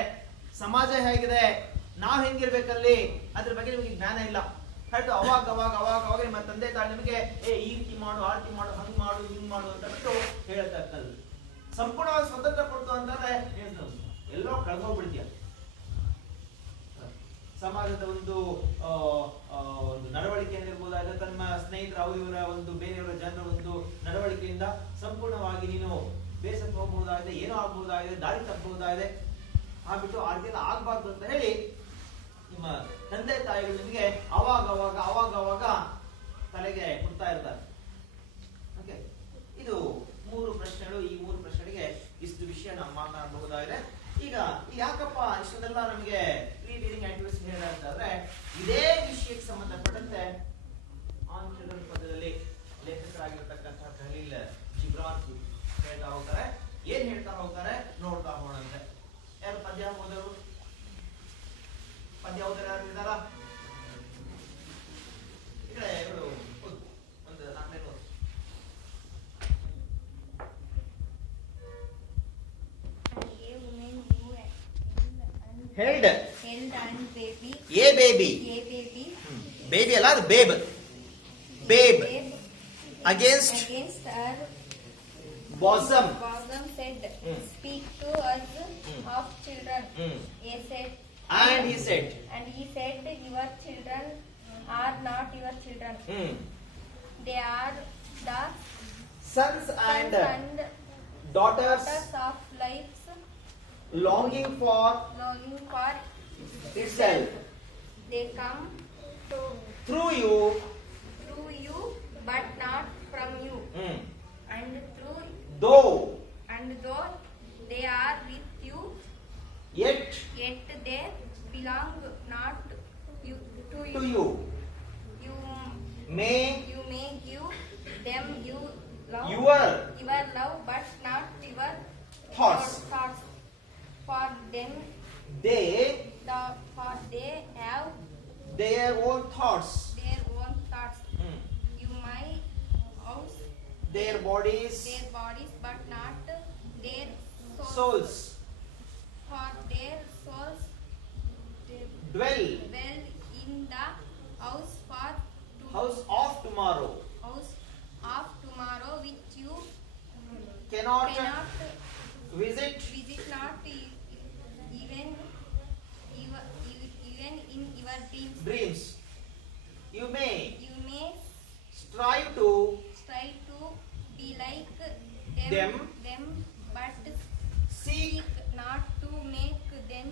ಸಮಾಜ ಹೇಗಿದೆ, ನಾವ್ ಹೆಂಗಿರ್ಬೇಕಲ್ಲಿ, ಅದ್ರ ಬಗ್ಗೆ ನಿಮಗೆ ಜ್ಞಾನ ಇಲ್ಲ. ಹೇಳ್ತು ಅವಾಗ ನಿಮ್ಮ ತಂದೆ ತಾಯಿ ನಿಮಗೆ ಈ ರೀತಿ ಮಾಡು, ಆ ರೀತಿ ಮಾಡು, ಹಂಗ್ ಮಾಡು, ಹಿಂಗ್ ಮಾಡು ಅಂತ ಬಿಟ್ಟು ಹೇಳ್ತಕ್ಕಂಥ ಸಂಪೂರ್ಣವಾಗಿ ಸ್ವತಂತ್ರ ಕೊಡ್ತು ಅಂತಂದ್ರೆ ಎಲ್ಲೋ ಕಳ್ದೋಗ್ಬಿಡ್ತೀಯ. ಸಮಾಜದ ಒಂದು ನಡವಳಿಕೆ ಇರ್ಬೋದಾದ್ರೆ, ತನ್ನ ಸ್ನೇಹಿತರ ಇವರ ಒಂದು ಬೇರೆಯವರ ಜನರ ಒಂದು ನಡವಳಿಕೆಯಿಂದ ಸಂಪೂರ್ಣವಾಗಿ ನೀನು ಬೇಸತ್ತು ಹೋಗಬಹುದಾಗಿದೆ, ಏನೋ ಆಗಬಹುದಾಗಿದೆ, ದಾರಿ ತಪ್ಪಬಹುದಾಗಿದೆ. ಆಗ್ಬಿಟ್ಟು ಆ ರೀತಿ ಆಗ್ಬಾರ್ದು ಅಂತ ಹೇಳಿ ನಿಮ್ಮ ತಂದೆ ತಾಯಿಗಳು ನಿಮಗೆ ಅವಾಗ ತಲೆಗೆ ಕೊಡ್ತಾ ಇರ್ತಾರೆ. ಓಕೆ, ಇದು ಮೂರು ಪ್ರಶ್ನೆಗಳು. ಈ ಮೂರು ಪ್ರಶ್ನೆಗಳಿಗೆ ಇಷ್ಟು ವಿಷಯ ನಾವು ಮಾತನಾಡಬಹುದಾಗಿದೆ. ಈಗ ಯಾಕಪ್ಪ ಇಷ್ಟೊಂದೆಲ್ಲ ನಮಗೆ ರೀಡಿಂಗ್ ಆಕ್ಟಿವಿಟೀಸ್ ಹೇಳಂತಂದ್ರೆ, ಇದೇ ವಿಷಯಕ್ಕೆ ಸಂಬಂಧಪಟ್ಟಂತೆ ಆಂಧ್ರದ ಪದದಲ್ಲಿ ಲೇಖಕರಾಗಿರ್ತಕ್ಕಂತಹ ಖಲೀಲ್ ಜಿಬ್ರಾನ್ ಹೇಳ್ತಾ ಹೋಗ್ತಾರೆ. ಏನ್ ಹೇಳ್ತಾ ಹೋಗ್ತಾರೆ ನೋಡ್ತಾ ಹೋಗಂತೆ. ಯಾರು ಪದ್ಯ ಓದೋರು? ಪದ್ಯ ಓದೋರು ಯಾರು ಇದ್ದಾರಾ? ಈ ಕಡೆ ಒಂದು 4 ಓದು. Held and baby. A baby. Baby ಅಲ್ಲ, ಅದು babe. Babe. Against her bosom said, speak to us of children. He said, and he said, your children are not your children. They are the sons and daughters of life's longing for itself. They come through you, but not from you. And though they are with you, yet they belong not to you. You may give them your love, but not your thoughts. for them they for they have their own thoughts, their own thoughts. You my house their bodies, but not their souls For their souls dwell dwell in the house house of tomorrow, house of tomorrow, which you cannot visit visit not even in your dreams. You may You may strive to strive to be like Them. but seek seek not to make them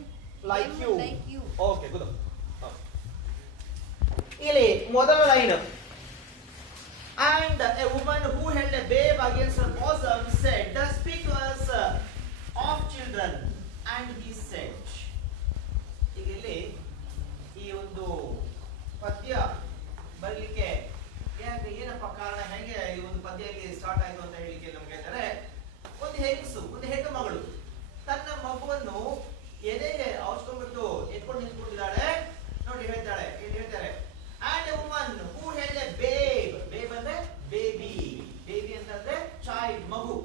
like them you. like you. Okay, good. ಇಲ್ಲಿ ಮೊದಲ line, and a woman who held a babe against her bosom said, speak to us of children, and he said. ಈಗ ಇಲ್ಲಿ ಈ ಒಂದು ಪದ್ಯ ಬರಲಿಕ್ಕೆ ಏನಪ್ಪ ಕಾರಣ, ಹೇಗೆ ಈ ಒಂದು ಪದ್ಯ ಇಲ್ಲಿ ಸ್ಟಾರ್ಟ್ ಆಯ್ತು ಅಂತ ಹೇಳಿಕ್ಕೆ ನಮ್ಗೆ ಹೇಳ್ತಾರೆ, ಒಂದು ಹೆಂಗಸು, ಒಂದು ಹೆಣ್ಣು ಮಗಳು ತನ್ನ ಮಗುವನ್ನು ಎದೆಗೆ ಔಸ್ಕೊಂಡ್ಬಿಟ್ಟು ಎತ್ಕೊಂಡು ನಿಂತ್ಕೊಂಡಿದ್ದಾಳೆ. ನೋಡಿ ಹೇಳ್ತಾಳೆ, ಇಲ್ಲಿ ಹೇಳ್ತಾರೆ, and a woman who held a babe, babe ಅಂದ್ರೆ ಬೇಬಿ, ಬೇಬಿ ಅಂತಂದ್ರೆ ಚೈಲ್ಡ್, ಮಗು,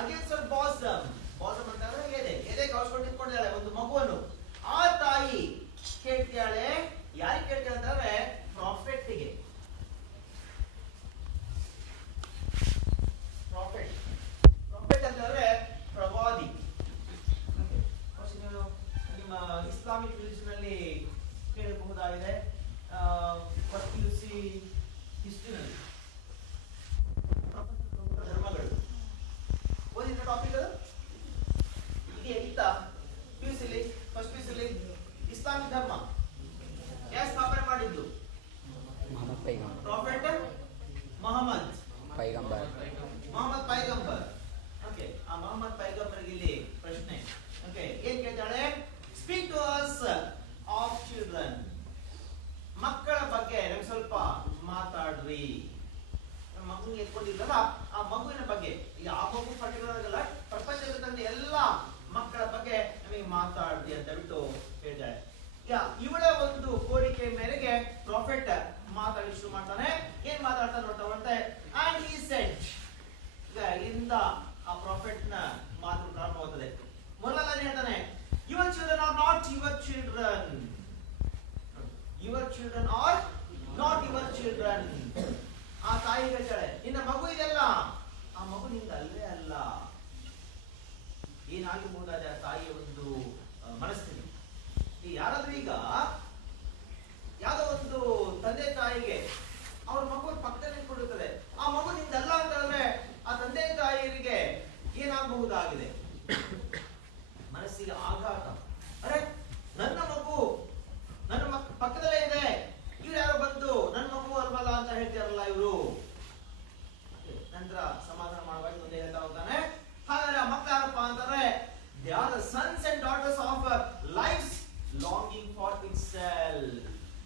against her bosom, bosom ಅಂತಂದ್ರೆ ಎದೆಗೆ ಔಸ್ಕೊಂಡು ನಿಂತ್ಕೊಂಡಿದ್ದಾಳೆ ಒಂದು ಮಗುವನ್ನು. ಆ ತಾಯಿ ಕೇಳ್ತಾಳೆ, ಯಾರಿಗೆ ಕೇಳ್ತಾಳೆ ಅಂತಂದ್ರೆ ಪ್ರಾಫೆಟ್ಗೆ. ಪ್ರಾಫೆಟ್ ಅಂತಂದ್ರೆ ಪ್ರವಾದಿ. ನಿಮ್ಮ ಇಸ್ಲಾಮಿಕ್ ರಿಲಿಜನ್ ಅಲ್ಲಿ ಕೇಳಬಹುದಾಗಿದೆ, ಫಸ್ಟ್ PUC ಹಿಸ್ಟ್ರಿನಲ್ಲಿ ಧರ್ಮಗಳು ಓದಿದ ಟಾಪಿಕ್ ಅದು ಇದೆಯಾ? ಇತ್ತ PUC ಫಸ್ಟ್ PUC ಇಸ್ಲಾಮಿಕ್ ಧರ್ಮ ಯಾರು ಸ್ಥಾಪನೆ ಮಾಡಿದ್ದು? ಪ್ರಾಫೆಟ್ ಮೊಹಮ್ಮದ್ ಪೈಗಂಬರ್. ಓಕೆ, ಆ ಮೊಹಮ್ಮದ್ ಪೈಗಂಬರ್ಗೆ ಇಲ್ಲಿ ಪ್ರಶ್ನೆ. ಓಕೆ, ಏನ್ ಕೇಳ್ತಾಳೆ? Speak to us of children, ಮಕ್ಕಳ ಬಗ್ಗೆ ನಮ್ಗೆ ಸ್ವಲ್ಪ ಮಾತಾಡ್ರಿ. ಮಗುವಿಗೆ ಎತ್ಕೊಂಡಿದ್ದಲ್ಲ, ಆ ಮಗುವಿನ ಬಗ್ಗೆ, ಈಗ ಆ ಮಗು ಪರ್ಟಿಕ್ಯುಲರ್ ಆಗಲ್ಲ, ಪ್ರಪಂಚದ ಎಲ್ಲ ಮಕ್ಕಳ ಬಗ್ಗೆ ನಮಗೆ ಮಾತಾಡ್ರಿ ಅಂತ ಬಿಟ್ಟು ಹೇಳ್ತಾಳೆ. ಇವಳ ಒಂದು ಕೋರಿಕೆ ಮೇರೆಗೆ ಪ್ರಾಫೆಟ್ ಮಾತಾಡಿ ಶುರು ಮಾಡ್ತಾನೆ. ಏನ್ ಮಾತಾಡ್ತಾನೆ ನೋಡ್ತಾವಂತೆ, and he said, ಈಗ ಇಲ್ಲಿಂದ ಆ ಪ್ರಾಫೆಟ್ ನ ಮಾತು ಪ್ರಾರಂಭವಾಗುತ್ತದೆ. ಮೊದಲ ಹೇಳ್ತಾನೆ, your children are not your children, your children are not your children. ಆ ತಾಯಿ ಹೇಳ್ತಾಳೆ, ನಿನ್ನ ಮಗು ಇದೆಲ್ಲ, ಆ ಮಗು ನಿಂದ ಅಲ್ಲೇ ಅಲ್ಲ. ಏನಾಗಿರ್ಬಹುದಾದ ಆ ತಾಯಿಯ ಒಂದು ಮನಸ್ಥಿತಿ. ಯಾರಾದ್ರೂ ಈಗ ಯಾವ್ದೋ ಒಂದು ತಂದೆ ತಾಯಿಗೆ ಅವ್ರ ಮಗು ಪಕ್ಕದಲ್ಲಿ ನಿಂತ್ಕೊಂಡಿರ್ತದೆ, ಆ ಮಗು ನಿಂದಲ್ಲ ಅಂತ ಹೇಳಿದ್ರೆ ಆ ತಂದೆ ತಾಯಿಯರಿಗೆ ಏನಾಗಬಹುದಾಗಿದೆ? ಮನಸ್ಸಿಗೆ ಆಘಾತ. ಅರೆ, ನನ್ನ ಮಗು ನನ್ನ ಪಕ್ಕದಲ್ಲೇ ಇದೆ, ಇವ್ರು ಯಾರೋ ಬಂದು ನನ್ನ ಮಗು ಅಲ್ವಲ್ಲ ಅಂತ ಹೇಳ್ತಾರಲ್ಲ ಇವರು. ನಂತರ ಸಮಾಧಾನ ಮಾಡುವಾಗ ಮುಂದೆ ಹೇಳ್ತಾ ಹೋಗ್ತಾನೆ, ಹಾಗಾದ್ರೆ ಆ ಮಕ್ಕಳು ಯಾರಪ್ಪ ಅಂತಂದ್ರೆ they are the sons and daughters of life's longing for itself.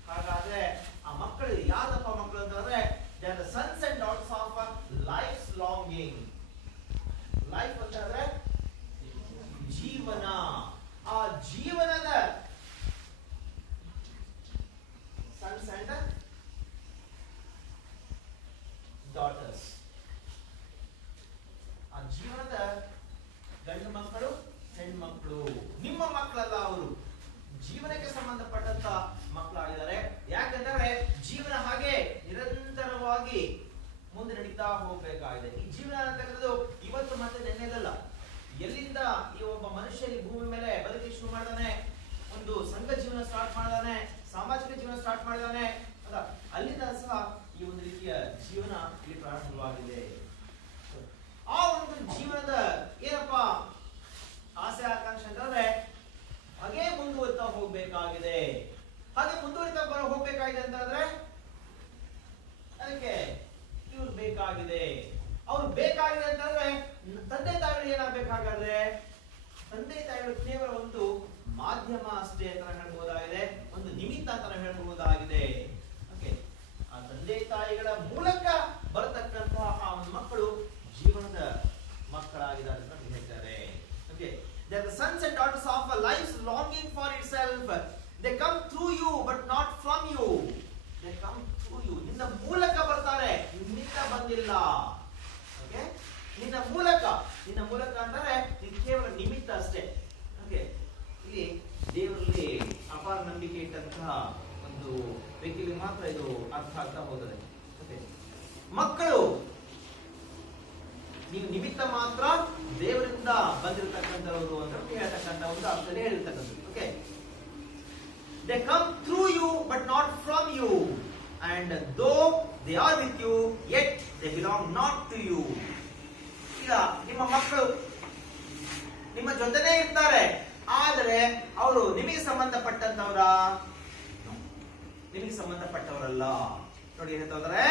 ಹಾಗಾದ್ರೆ ಆ ಮಕ್ಕಳು ಯಾರಪ್ಪ ಮಕ್ಕಳು ಅಂತಂದ್ರೆ they are the sons and daughters of life's longing. Life ಅಂತಂದ್ರೆ ಜೀವನ, ಆ ಜೀವನದ ಸನ್ಸ್ ಅಂಡ್ ಡಾಟರ್ಸ್, ಆ ಜೀವನದ ಗಂಡು ಮಕ್ಕಳು ಹೆಣ್ಮಕ್ಳು, ನಿಮ್ಮ ಮಕ್ಕಳಲ್ಲ, ಅವರು ಜೀವನಕ್ಕೆ ಸಂಬಂಧಪಟ್ಟಂತ ಮಕ್ಕಳಾಗಿದ್ದಾರೆ. ಯಾಕಂದ್ರೆ ಜೀವನ ಹಾಗೆ ನಿರಂತರವಾಗಿ ಮುಂದೆ ನಡೀತಾ ಹೋಗ್ಬೇಕಾಗಿದೆ. ಈ ಜೀವನ ಅಂತಕ್ಕಂಥದ್ದು ಇವತ್ತು ಮತ್ತೆ ನೆನ್ನೆದಲ್ಲ. ಎಲ್ಲಿಂದ ಈ ಒಬ್ಬ ಮನುಷ್ಯ ಈ ಭೂಮಿ ಮೇಲೆ ಬದುಕಿ ಶುರು ಮಾಡಿದಾನೆ, ಒಂದು ಸಂಘ ಜೀವನ ಸ್ಟಾರ್ಟ್ ಮಾಡಿದಾನೆ, ಸಾಮಾಜಿಕ ಜೀವನ ಸ್ಟಾರ್ಟ್ ಮಾಡಿದಾನೆ ಅಲ್ಲ, ಅಲ್ಲಿಂದ ಸಹ ಈ ಒಂದು ರೀತಿಯ ಜೀವನ ಇಲ್ಲಿ ಪ್ರಾರಂಭವಾಗಿದೆ. ಆ ಒಂದು ಜೀವನದ ಏನಪ್ಪ ಆಸೆ ಆಕಾಂಕ್ಷೆ ಅಂತಂದ್ರೆ ಹಾಗೆ ಮುಂದುವರಿತಾ ಹೋಗ್ಬೇಕಾಗಿದೆ. ಹಾಗೆ ಮುಂದುವರಿತಾ ಹೋಗ್ಬೇಕಾಗಿದೆ ಅಂತಂದ್ರೆ ಅದಕ್ಕೆ ಇವ್ರು ಬೇಕಾಗಿದೆ. ಅವ್ರು ಬೇಕಾಗಿದೆ ಅಂತಂದ್ರೆ ತಂದೆ ತಾಯಿಗಳು ಏನಾಗಬೇಕಾಗಾದ್ರೆ, ತಂದೆ ತಾಯಿಗಳು ಕೇವಲ ಒಂದು ಮಾಧ್ಯಮ ಅಷ್ಟೇ ಅಂತ ಹೇಳ್ಬಹುದಾಗಿದೆ, ಒಂದು ನಿಮಿತ್ತ ಅಂತ ಹೇಳ್ಬಹುದಾಗಿದೆ. ಓಕೆ, ಆ ತಂದೆ ತಾಯಿಗಳ ಮೂಲಕ ಬರತಕ್ಕಂತಹ ಆ ಒಂದು ಮಕ್ಕಳು ಜೀವನದ ಮಕ್ಕಳಾಗಿದ್ದಾರೆ ಅಂತ ಹೇಳ್ತಾರೆ. Okay, they are the sons and daughters of a life's longing for itself. They come through you but not from you. They come through you. ನಿನ್ನ ಮೂಲಕ ಬರ್ತಾರೆ, ನಿನ್ನಿಂದ ಬಂದಿಲ್ಲ. ಓಕೆ, ನಿನ್ನ ಮೂಲಕ ಅಂದರೆ ಇದು ಕೇವಲ ನಿಮಿತ್ತ ಅಷ್ಟೇ. ಓಕೆ, ಇಲ್ಲಿ ದೇವರಲ್ಲಿ ಅಪಾರ ನಂಬಿಕೆ ಇಟ್ಟಂತಹ ಒಂದು ವ್ಯಕ್ತಿಗೆ ಮಾತ್ರ ಇದು ಅರ್ಥ ಆಗ್ತಾ ಹೋದರೆ. ಓಕೆ, ಮಕ್ಕಳು ನೀವು ನಿಮಿತ್ತ ಮಾತ್ರ, ದೇವರಿಂದ ಬಂದಿರತಕ್ಕಂಥವರು ಅಂತ ಹೇಳ್ತಕ್ಕಂಥ ಒಂದು ಅರ್ಥನೇ ಹೇಳಿರ್ತಕ್ಕಂಥದ್ದು. Okay, they come through you but not from you, and though they are with you yet they belong not to you. ಈಗ ನಿಮ್ಮ ಮಕ್ಕಳು ನಿಮ್ಮ ಜೊತೆನೇ ಇರ್ತಾರೆ, ಆದರೆ ಅವರು ನಿಮಗೆ ಸಂಬಂಧಪಟ್ಟಂತವರ, ನಿಮಗೆ ಸಂಬಂಧಪಟ್ಟವರಲ್ಲ. ನೋಡಿ ಹೇಳ್ತಾ ಹೋದರೆ,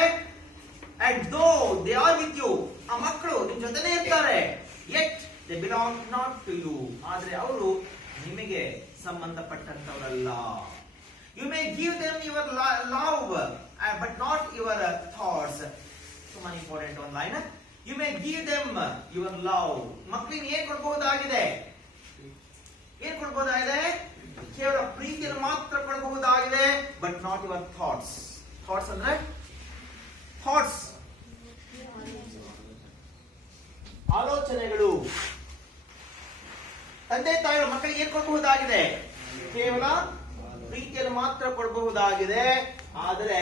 and though they are with you, ಆ ಮಕ್ಕಳು ನಿಮ್ಮ ಜೊತೆನೇ ಇರ್ತಾರೆ, yet they belong not to you, ಆದರೆ ಅವರು ನಿಮಗೆ ಸಂಬಂಧಪಟ್ಟಂತವರಲ್ಲ. You may give them your love but not your thoughts. ತುಂಬಾ ಇಂಪಾರ್ಟೆಂಟ್ ಒಂದು line. You may give them your love. ಮಕ್ಕಳಿಗೆ ಏನ್ ಕೊಡಬಹುದಾಗಿದೆ? ಏನ್ ಕೊಡಬಹುದಾಗಿದೆ? ಕೇವಲ ಪ್ರೀತಿಯನ್ನು ಮಾತ್ರ ಕೊಡಬಹುದಾಗಿದೆ, but not your thoughts. Thoughts ಅಂದ್ರೆ ಥಾಟ್ಸ್, ಆಲೋಚನೆಗಳು. ತಂದೆ ತಾಯಿಗಳು ಮಕ್ಕಳಿಗೆ ಏನ್ ಕೊಡಬಹುದಾಗಿದೆ? ಕೇವಲ ಪ್ರೀತಿಯನ್ನು ಮಾತ್ರ ಕೊಡಬಹುದಾಗಿದೆ, ಆದರೆ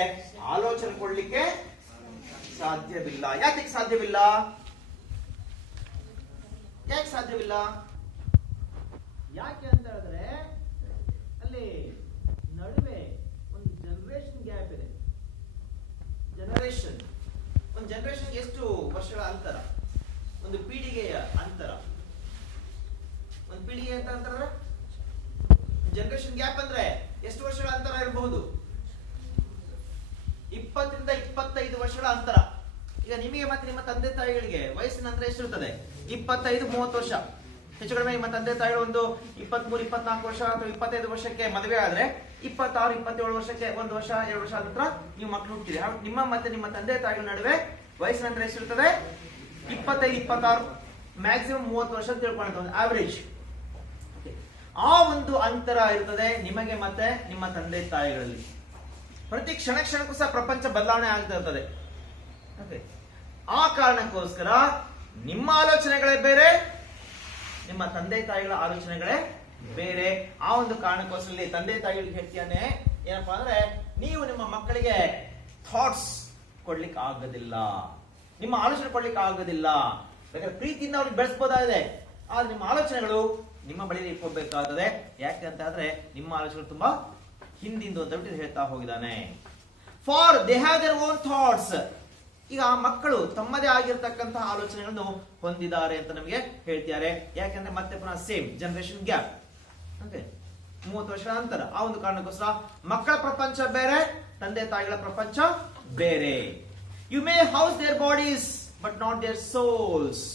ಆಲೋಚನೆ ಕೊಡ್ಲಿಕ್ಕೆ ಸಾಧ್ಯವಿಲ್ಲ. ಯಾಕೆ ಸಾಧ್ಯವಿಲ್ಲ? ಯಾಕೆ ಸಾಧ್ಯವಿಲ್ಲ? ಯಾಕೆ ಅಂತ ಹೇಳಿದ್ರೆ ಅಲ್ಲಿ ನಡುವೆ ಒಂದು ಜನರೇಷನ್ ಗ್ಯಾಪ್ ಇದೆ. ಜನರೇಷನ್, ಒಂದು ಜನರೇಷನ್ ಎಷ್ಟು ವರ್ಷಗಳ ಅಂತರ? ಒಂದು ಪೀಳಿಗೆಯ ಅಂತರ. ಒಂದು ಪೀಳಿಗೆ ಅಂತ ಅಂತಾರೆ ಜನರೇಷನ್ ಗ್ಯಾಪ್ ಅಂದ್ರೆ ಎಷ್ಟು ವರ್ಷಗಳ ಅಂತರ ಇರಬಹುದು? 20 ರಿಂದ 25 ವರ್ಷಗಳ ಅಂತರ. ಈಗ ನಿಮಗೆ ಮತ್ತೆ ನಿಮ್ಮ ತಂದೆ ತಾಯಿಗಳಿಗೆ ವಯಸ್ಸಿನ ಅಂತರ ಎಷ್ಟಿರ್ತದೆ? 25-30 ವರ್ಷ. ಹೆಚ್ಚು ಕಡಿಮೆ ನಿಮ್ಮ ತಂದೆ ತಾಯಿಗಳು ಒಂದು 23-24 ವರ್ಷ ಅಥವಾ 25 ವರ್ಷಕ್ಕೆ ಮದುವೆ ಆದ್ರೆ 26-27 ವರ್ಷಕ್ಕೆ 1 ವರ್ಷ 2 ವರ್ಷ ನಂತರ ನೀವು ಮಕ್ಕಳು ಹುಟ್ಟಿರಿ. ನಿಮ್ಮ ಮತ್ತೆ ನಿಮ್ಮ ತಂದೆ ತಾಯಿಗಳ ನಡುವೆ ವಯಸ್ಸಿನ ಅಂತರ ಎಷ್ಟಿರ್ತದೆ? 25-26, ಮ್ಯಾಕ್ಸಿಮಮ್ 30 ವರ್ಷ ತಿಳ್ಕೊಂಡು ಆವರೇಜ್. ಆ ಒಂದು ಅಂತರ ಇರ್ತದೆ ನಿಮಗೆ ಮತ್ತೆ ನಿಮ್ಮ ತಂದೆ ತಾಯಿಗಳಲ್ಲಿ. ಪ್ರತಿ ಕ್ಷಣಕ್ಕೂ ಸಹ ಪ್ರಪಂಚ ಬದಲಾವಣೆ ಆಗ್ತಾ ಇರ್ತದೆ. ಆ ಕಾರಣಕ್ಕೋಸ್ಕರ ನಿಮ್ಮ ಆಲೋಚನೆಗಳೇ ಬೇರೆ, ನಿಮ್ಮ ತಂದೆ ತಾಯಿಗಳ ಆಲೋಚನೆಗಳೇ ಬೇರೆ. ಆ ಒಂದು ಕಾರಣಕ್ಕೋಸ್ಕರ ತಂದೆ ತಾಯಿಗಳಿಗೆ ಹೇಳ್ತಾನೆ ಏನಪ್ಪಾ ಅಂದ್ರೆ, ನೀವು ನಿಮ್ಮ ಮಕ್ಕಳಿಗೆ ಥಾಟ್ಸ್ ಕೊಡ್ಲಿಕ್ಕೆ ಆಗೋದಿಲ್ಲ, ನಿಮ್ಮ ಆಲೋಚನೆ ಕೊಡ್ಲಿಕ್ಕೆ ಆಗೋದಿಲ್ಲ. ಬೇಕಾದ್ರೆ ಪ್ರೀತಿಯಿಂದ ಅವ್ರಿಗೆ ಬೆಳೆಸಬಹುದಾಗಿದೆ, ಆದ್ರೆ ನಿಮ್ಮ ಆಲೋಚನೆಗಳು ನಿಮ್ಮ ಬಳಿ ಇಟ್ಕೋಬೇಕಾಗ್ತದೆ. ಯಾಕೆ ಅಂತ ಆದ್ರೆ ನಿಮ್ಮ ಆಲೋಚನೆಗಳು ತುಂಬಾ ಹಿಂದಿಂದು ಅಂತ ಬಿಟ್ಟು ಹೇಳ್ತಾ ಹೋಗಿದ್ದಾನೆ. For they have their own thoughts. ಈಗ ಆ ಮಕ್ಕಳು ತಮ್ಮದೇ ಆಗಿರ್ತಕ್ಕಂತಹ ಆಲೋಚನೆಗಳನ್ನು ಹೊಂದಿದ್ದಾರೆ ಅಂತ ನಮಗೆ ಹೇಳ್ತಾರೆ. ಯಾಕಂದ್ರೆ ಮತ್ತೆ ಪುನಃ ಸೇಮ್ ಜನರೇಷನ್ ಗ್ಯಾಪ್, ಓಕೆ, 30 ವರ್ಷಗಳ ಅಂತರ. ಆ ಒಂದು ಕಾರಣಕ್ಕೋಸ್ಕರ ಮಕ್ಕಳ ಪ್ರಪಂಚ ಬೇರೆ, ತಂದೆ ತಾಯಿಗಳ ಪ್ರಪಂಚ ಬೇರೆ. You may house their bodies but not their souls.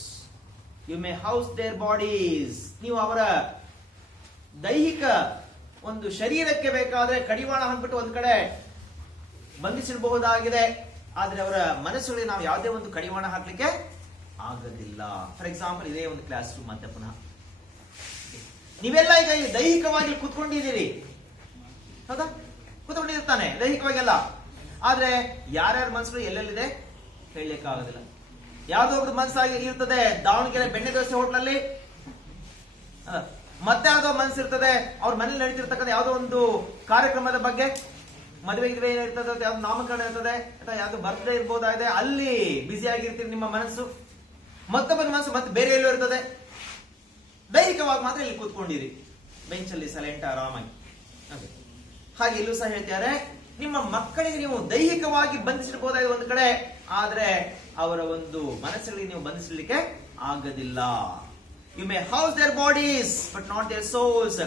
You may house their bodies. ನೀವು ಅವರ ದೈಹಿಕ ಒಂದು ಶರೀರಕ್ಕೆ ಬೇಕಾದ್ರೆ ಕಡಿವಾಣ ಹಾಕ್ಬಿಟ್ಟು ಒಂದ್ ಕಡೆ ಬಂಧಿಸಿರಬಹುದಾಗಿದೆ, ಆದ್ರೆ ಅವರ ಮನಸ್ಸುಗಳಿಗೆ ನಾವು ಯಾವುದೇ ಒಂದು ಕಡಿವಾಣ ಹಾಕ್ಲಿಕ್ಕೆ ಆಗೋದಿಲ್ಲ. ಫಾರ್ ಎಕ್ಸಾಂಪಲ್, ಇದೇ ಒಂದು ಕ್ಲಾಸ್ ರೂಮ್ ಮತ್ತೆ ಪುನಃ ನೀವೆಲ್ಲ ಈಗ ದೈಹಿಕವಾಗಿ ಕೂತ್ಕೊಂಡಿದ್ದೀರಿ, ಹೌದಾ? ಕೂತ್ಕೊಂಡಿರ್ತಾನೆ ದೈಹಿಕವಾಗೆಲ್ಲ, ಆದ್ರೆ ಯಾರ್ಯಾರ ಮನಸ್ಸುಗಳು ಎಲ್ಲೆಲ್ಲಿದೆ ಹೇಳಲಿಕ್ಕೆ ಆಗೋದಿಲ್ಲ. ಯಾವ್ದೋ ಒಬ್ರು ಮನಸ್ಸಾಗಿ ಇರ್ತದೆ ದಾವಣಗೆರೆ ಬೆಣ್ಣೆ ದೋಸೆ ಹೋಟ್ಲಲ್ಲಿ, ಮತ್ತೆ ಯಾವ್ದೋ ಮನಸ್ಸಿರ್ತದೆ ಅವ್ರ ಮನೇಲಿ ನಡೀತಿರ್ತಕ್ಕಂಥ ಯಾವ್ದೋ ಒಂದು ಕಾರ್ಯಕ್ರಮದ ಬಗ್ಗೆ, ಮದುವೆ ಗಿದುವೆ ಇರ್ತದೆ, ಯಾವ್ದು ನಾಮಕರಣ ಇರ್ತದೆ ಅಥವಾ ಯಾವ್ದು ಬರ್ತ್ಡೇ ಇರ್ಬೋದಾಗಿದೆ, ಅಲ್ಲಿ ಬ್ಯುಸಿ ಆಗಿರ್ತೀರಿ ನಿಮ್ಮ ಮನಸ್ಸು. ಮತ್ತೊಬ್ಬರ ಮನಸ್ಸು ಮತ್ತೆ ಬೇರೆ ಎಲ್ಲೋ ಇರ್ತದೆ. ದೈಹಿಕವಾಗಿ ಮಾತ್ರ ಇಲ್ಲಿ ಕೂತ್ಕೊಂಡಿರಿ ಬೆಂಚಲ್ಲಿ ಸೈಲೆಂಟ್ ಆರಾಮಾಗಿ. ಹಾಗೆ ಇಲ್ಲೂ ಸಹ ಹೇಳ್ತಾರೆ, ನಿಮ್ಮ ಮಕ್ಕಳಿಗೆ ನೀವು ದೈಹಿಕವಾಗಿ ಬಂಧಿಸಿರ್ಬೋದಾಗಿದೆ ಒಂದು ಕಡೆ, ಆದ್ರೆ ಅವರ ಒಂದು ಮನಸ್ಸುಗಳಿಗೆ ನೀವು ಬಂಧಿಸಲಿಕ್ಕೆ ಆಗೋದಿಲ್ಲ. You may house their bodies but not their souls,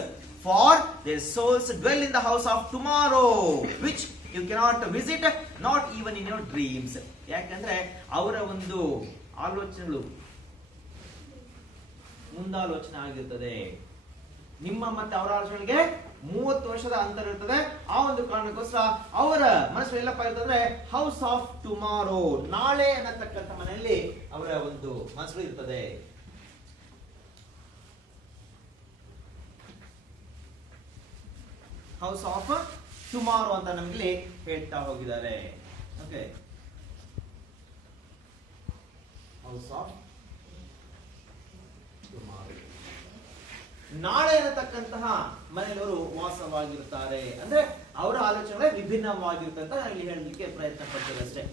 for their souls dwell in the house of tomorrow which you cannot visit not even in your dreams. ಯಾಕಂದ್ರೆ ಅವರ ಒಂದು ಆಲೋಚನೆಗಳು ಮುಂದಾಲೋಚನೆ ಆಗಿರ್ತದೆ. ನಿಮ್ಮ ಮತ್ತೆ ಅವರ ಆಲೋಚನೆಗೆ 30 ವರ್ಷದ ಅಂತರ ಇರ್ತದೆ. ಆ ಒಂದು ಕಾರಣಕ್ಕೋಸ್ಕರ ಅವರ ಮನಸ್ಸು ಎಲ್ಲಪ್ಪ ಇರ್ತದೆ, ಹೌಸ್ ಆಫ್ ಟುಮಾರೋ, ನಾಳೆ ಅನ್ನತಕ್ಕಂಥ ಮನೆಯಲ್ಲಿ ಅವರ ಒಂದು ಮನಸ್ಸು ಇರ್ತದೆ. ಹೌಸ್ ಆಫ್ ಟುಮಾರೋ ಅಂತ ನಮ್ಗೆ ಹೇಳ್ತಾ ಹೋಗಿದ್ದಾರೆ. ಓಕೆ, ಹೌಸ್ ಆಫ್ ಟುಮಾರೋ, ನಾಳೆ ಅನ್ನತಕ್ಕಂತಹ ಮನೆಯವರು ವಾಸವಾಗಿರ್ತಾರೆ. ಅಂದ್ರೆ ಅವರ ಆಲೋಚನೆ ವಿಭಿನ್ನವಾಗಿರುತ್ತೆ ಅಂತ ಇಲ್ಲಿ ಹೇಳಲಿಕ್ಕೆ ಪ್ರಯತ್ನ ಪಡ್ತಾರೆ ಅಷ್ಟೇ.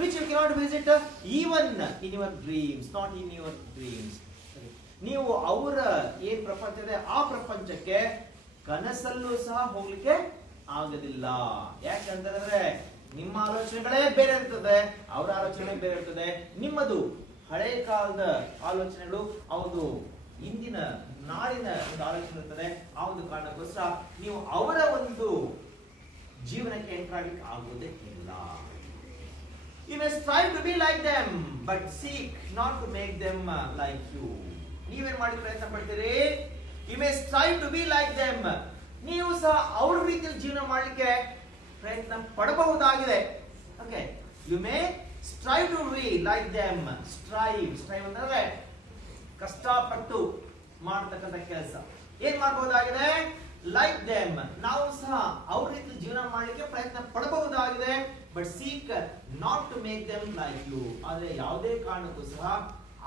Which you cannot visit even in your dreams, not in your dreams. ನೀವು ಅವರ ಏನ್ ಪ್ರಪಂಚ ಇದೆ ಆ ಪ್ರಪಂಚಕ್ಕೆ ಕನಸಲ್ಲೂ ಸಹ ಹೋಗ್ಲಿಕ್ಕೆ ಆಗೋದಿಲ್ಲ. ಯಾಕಂತಂದ್ರೆ ನಿಮ್ಮ ಆಲೋಚನೆಗಳೇ ಬೇರೆ ಇರ್ತದೆ, ಅವರ ಆಲೋಚನೆ ಬೇರೆ ಇರ್ತದೆ. ನಿಮ್ಮದು ಹಳೆ ಕಾಲದ ಆಲೋಚನೆಗಳು, ಅವನು ಇಂದಿನ ನಾಳಿನ ಒಂದು ಆಲೋಚನೆ ಇರ್ತದೆ. ಆ ಒಂದು ಕಾರಣಕ್ಕೋಸ್ಕರ ನೀವು ಅವರ ಒಂದು ಜೀವನಕ್ಕೆ ಎಂಟರ್ ಆಗ್ಲಿಕ್ಕೆ ಆಗೋದೇ ಇಲ್ಲ. You may strive to be like them, but seek not to make them like you. ನೀವೇನ್ ಮಾಡಿ ಪ್ರಯತ್ನ ಪಡ್ತೀರಿ? You may strive to be like them. ನೀವು ಸಹ ಅವ್ರ ರೀತಿಯಲ್ಲಿ ಜೀವನ ಮಾಡಲಿಕ್ಕೆ ಪ್ರಯತ್ನ ಪಡಬಹುದಾಗಿದೆ. Okay, you may strive to be like them. strive ಅಂತಂದ್ರೆ ಕಷ್ಟಪಟ್ಟು ಮಾಡತಕ್ಕಂಥ ಕೆಲಸ. ಏನ್ ಮಾಡಬಹುದಾಗಿದೆ? ಲೈಕ್ ದೆಮ್, ನಾವು ಸಹ ಅವ್ರ ರೀತಿ ಜೀವನ ಮಾಡಲಿಕ್ಕೆ ಪ್ರಯತ್ನ ಪಡಬಹುದಾಗಿದೆ. But seek not to make them like you. ಆದ್ರೆ ಯಾವುದೇ ಕಾರಣಕ್ಕೂ ಸಹ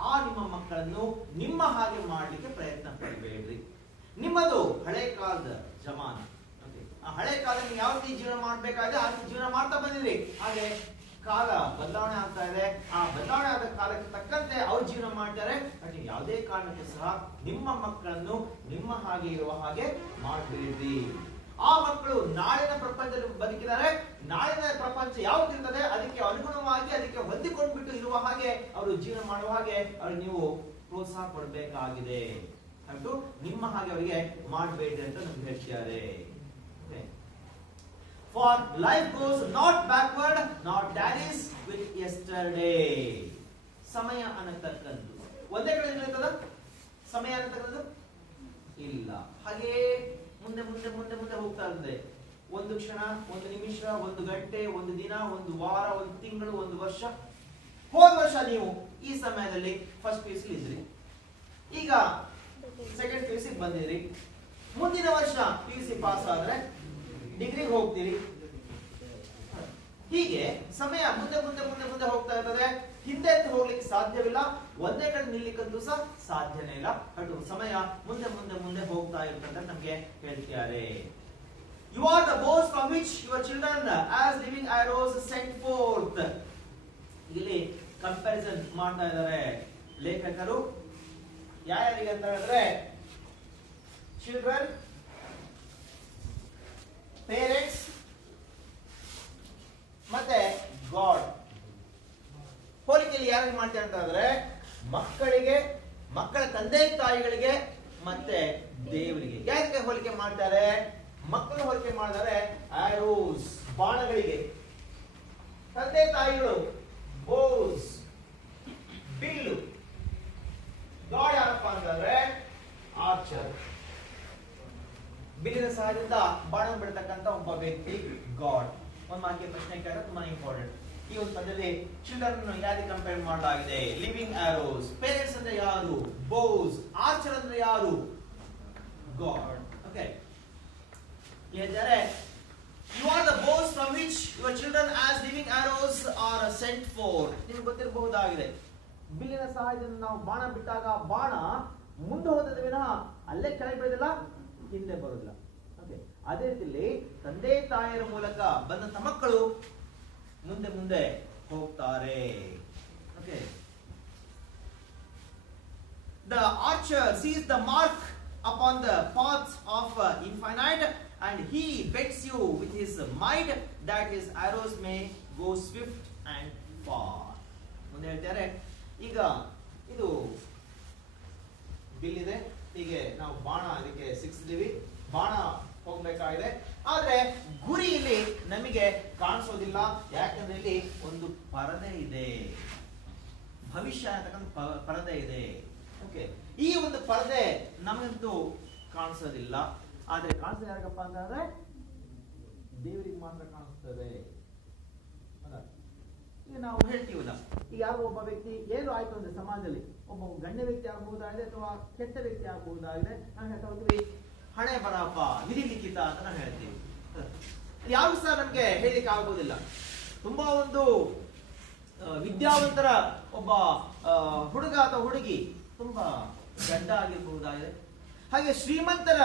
ಆ ನಿಮ್ಮ ಮಕ್ಕಳನ್ನು ನಿಮ್ಮ ಹಾಗೆ ಮಾಡಲಿಕ್ಕೆ ಪ್ರಯತ್ನ ಪಡಬೇಡ್ರಿ. ನಿಮ್ಮದು ಹಳೆ ಕಾಲದ ಜಮಾನ. ಆ ಹಳೆ ಕಾಲದಲ್ಲಿ ಯಾವ ರೀತಿ ಜೀವನ ಮಾಡಬೇಕಾದ್ರೆ ಆ ರೀತಿ ಜೀವನ ಮಾಡ್ತಾ ಬಂದಿರಿ. ಹಾಗೆ ಕಾಲ ಬದಲಾವಣೆ ಆಗ್ತಾ ಇದೆ. ಆ ಬದಲಾವಣೆ ಆದ ಕಾಲಕ್ಕೆ ತಕ್ಕಂತೆ ಅವ್ರು ಜೀವನ ಮಾಡ್ತಾರೆ. ಬಟ್ ಯಾವುದೇ ಕಾರಣಕ್ಕೂ ಸಹ ನಿಮ್ಮ ಮಕ್ಕಳನ್ನು ನಿಮ್ಮ ಹಾಗೆ ಇರುವ ಹಾಗೆ ಮಾಡಬೇಡ್ರಿ. ಆ ಮಕ್ಕಳು ನಾಳಿನ ಪ್ರಪಂಚದಲ್ಲಿ ಬದುಕಿದ್ದಾರೆ. ನಾಳಿನ ಪ್ರಪಂಚ ಯಾವ್ದಿರ್ತದೆ ಅದಕ್ಕೆ ಅನುಗುಣವಾಗಿ ಅದಕ್ಕೆ ಹೊಂದಿಕೊಂಡ್ಬಿಟ್ಟು ಇರುವ ಹಾಗೆ ಅವರು ಜೀವನ ಮಾಡುವ ಹಾಗೆ ಅವ್ರಿಗೆ ನೀವು ಪ್ರೋತ್ಸಾಹ ಕೊಡಬೇಕಾಗಿದೆ. ಅದು ನಿಮ್ಮ ಹಾಗೆ ಅವರಿಗೆ ಮಾಡಬೇಡ್ರಿ ಅಂತ ನಮ್ಗೆ ಹೇಳ್ತಿದ್ದಾರೆ. For life goes not backward, not daddies with yesterday. ಸಮಯ ಅನ್ನತಕ್ಕಂಥದ್ದು ಒಂದೇ ಕಡೆ ಇರ್ತದ? ಸಮಯ ಅನ್ನತಕ್ಕಂಥದ್ದು ಇಲ್ಲ. ಹಾಗೆ ಮುಂದೆ ಮುಂದೆ ಮುಂದೆ ಮುಂದೆ ಹೋಗ್ತಾ ಇರ್ತದೆ. ಒಂದು ಕ್ಷಣ, ಒಂದು ನಿಮಿಷ, ಒಂದು ಗಂಟೆ, ಒಂದು ದಿನ, ಒಂದು ವಾರ, ಒಂದು ತಿಂಗಳು, ಒಂದು ವರ್ಷ. ಹೋದ ವರ್ಷ ನೀವು ಈ ಸಮಯದಲ್ಲಿ ಫಸ್ಟ್ PUC ಇದ್ರಿ, ಈಗ ಸೆಕೆಂಡ್ PUC ಬಂದಿರಿ. ಮುಂದಿನ ವರ್ಷ PUC ಪಾಸ್ ಆದ್ರೆ ಡಿಗ್ರಿಗೆ ಹೋಗ್ತೀರಿ. ಹೀಗೆ ಸಮಯ ಮುಂದೆ ಮುಂದೆ ಮುಂದೆ ಮುಂದೆ ಹೋಗ್ತಾ ಇರ್ತದೆ. ಹಿಂದೆ ಹೋಗ್ಲಿಕ್ಕೆ ಸಾಧ್ಯವಿಲ್ಲ, ಒಂದೇ ಕಡೆ ನಿಲ್ಲಿಕ್ಕಂತೂ ಸಹ ಸಾಧ್ಯನೇ ಇಲ್ಲ. ಅದು ಸಮಯ ಮುಂದೆ ಮುಂದೆ ಮುಂದೆ ಹೋಗ್ತಾ ಇರ್ತದೆ ನಮ್ಗೆ ಹೇಳ್ತಿದ್ದಾರೆ. You are the bows from which your children as living arrows sent forth. ಇಲ್ಲಿ ಕಂಪ್ಯಾರಿಸನ್ ಮಾಡ್ತಾ ಇದ್ದಾರೆ ಲೇಖಕರು. ಯಾರಿಗೆ ಅಂತ ಹೇಳಿದ್ರೆ ಚಿಲ್ಡ್ರನ್, ಪೇರೆಂಟ್ಸ್ ಮತ್ತೆ ಗಾಡ್. ಹೋಲಿಕೆಯಲ್ಲಿ ಯಾರಿಗೆ ಮಾಡ್ತಾರೆ ಅಂತ ಹೇಳಿದ್ರೆ ಮಕ್ಕಳಿಗೆ, ಮಕ್ಕಳ ತಂದೆ ತಾಯಿಗಳಿಗೆ ಮತ್ತೆ ದೇವರಿಗೆ. ಯಾಕೆ ಹೋಲಿಕೆ ಮಾಡ್ತಾರೆ? ಮಕ್ಕಳು ಹೋಲಿಕೆ ಮಾಡಿದರೆ ಆರೋಸ್, ಬಾಣಗಳಿಗೆ. ತಂದೆ ತಾಯಿಗಳು ಬೋಸ್, ಬಿಲ್ಲು. ಗಾಡ್ ಯಾರಪ್ಪ ಅಂತಂದ್ರೆ ಆರ್ಚರ್. ಬಿಲ್ಲಿನ ಸಹಾಯದಿಂದ ಬಾಣ ಬಿಡ್ತಕ್ಕಂಥ ಒಬ್ಬ ವ್ಯಕ್ತಿ ಗಾಡ್. ಒಂದು ಮಾತಿಗೆ ಪ್ರಶ್ನೆ ಕೇಳಿದ್ರೆ ತುಂಬಾ ಇಂಪಾರ್ಟೆಂಟ್. ಈ ಒಂದು ಪದದಲ್ಲಿ ಚಿಲ್ಡ್ರನ್ ಯಾರಿಗೆ ಕಂಪೇರ್ ಮಾಡಲಾಗಿದೆ? Living arrows. ಪೇರೆಂಟ್ಸ್ ಅಂದ್ರೆ ಯಾರು? ಬೋಸ್. ಆರ್ಚರ್ ಅಂದ್ರೆ ಯಾರು? ಗಾಡ್. ಓಕೆ, ಹೇಳ್ತಾರೆ you are the bows from which your children as living arrows are sent forth. ನಿಮಗೆ ಗೊತ್ತಿರಬಹುದಾಗಿದೆ, ಬಿಲ್ಲಿನ ಸಹಾಯದಿಂದ ನಾವು ಬಾಣ ಬಿಟ್ಟಾಗ ಬಾಣ ಮುಂದೆ ಹೋದ ವಿನಃ ಅಲ್ಲೇ ಕೆಳಗೆ ಬೀಳೋದಿಲ್ಲ, ಹಿಂದೆ ಬರೋದಿಲ್ಲ. ಓಕೆ, ಅದೇ ರೀತಿಯಲ್ಲಿ ತಂದೆ ತಾಯಿಯರ ಮೂಲಕ ಬಂದಂತ ಮಕ್ಕಳು ಮುಂದೆ ಮುಂದೆ ಹೋಗ್ತಾರೆ. Okay, the archer sees the mark upon the path of infinite and he bets you with his might that his arrows may go swift and far. ಮುಂದೆ ಹೇಳ್ತಾರೆ, ಈಗ ಇದು ಬಿಲ್ ಇದೆ, ಹೀಗೆ ನಾವು ಬಾಣ ಅದಕ್ಕೆ ಸಿಕ್ಕಿಸ್ತೀವಿ, ಬಾಣ ಹೋಗ್ಬೇಕಾಗಿದೆ. ಆದ್ರೆ ಗುರಿ ಇಲ್ಲಿ ನಮಗೆ ಕಾಣಿಸೋದಿಲ್ಲ. ಯಾಕಂದ್ರೆ ಇಲ್ಲಿ ಒಂದು ಪರದೆ ಇದೆ, ಭವಿಷ್ಯ ಅಂತಕ್ಕಂಥ ಪರದೆ ಇದೆ. ಓಕೆ, ಈ ಒಂದು ಪರದೆ ನಮಗಂತೂ ಕಾಣಿಸೋದಿಲ್ಲ. ಆದ್ರೆ ಕಾಣಿಸೋದು ಯಾರಿಗಪ್ಪ ಅಂತಂದ್ರೆ ದೇವರಿಗೆ ಮಾತ್ರ ಕಾಣಿಸ್ತದೆ. ಈಗ ನಾವು ಹೇಳ್ತೀವಲ್ಲ, ಈಗ ಯಾರೋ ಒಬ್ಬ ವ್ಯಕ್ತಿ ಏನು ಆಯ್ತು ಅಂದ್ರೆ ಸಮಾಜದಲ್ಲಿ ಒಬ್ಬ ಗಣ್ಯ ವ್ಯಕ್ತಿ ಆಗಬಹುದಾಗಿದೆ ಅಥವಾ ಕೆಟ್ಟ ವ್ಯಕ್ತಿ ಆಗಬಹುದಾಗಿದೆ. ನಾವು ಹೇಳ್ತಾ ಹೋಗ್ತೀವಿ ಹಣೆ ಬರಹಪ್ಪ ವಿಧಿ ಲಿಖಿತ ಅಂತ ನಾವು ಹೇಳ್ತೀವಿ. ಯಾರು ಸಹ ನಮ್ಗೆ ಹೇಳಿಕ್ಕೆ ಆಗೋದಿಲ್ಲ. ತುಂಬಾ ಒಂದು ವಿದ್ಯಾವಂತರ ಒಬ್ಬ ಹುಡುಗ ಅಥವಾ ಹುಡುಗಿ ತುಂಬಾ ಗಡ್ಡ ಆಗಿರಬಹುದಾಗಿದೆ. ಹಾಗೆ ಶ್ರೀಮಂತರ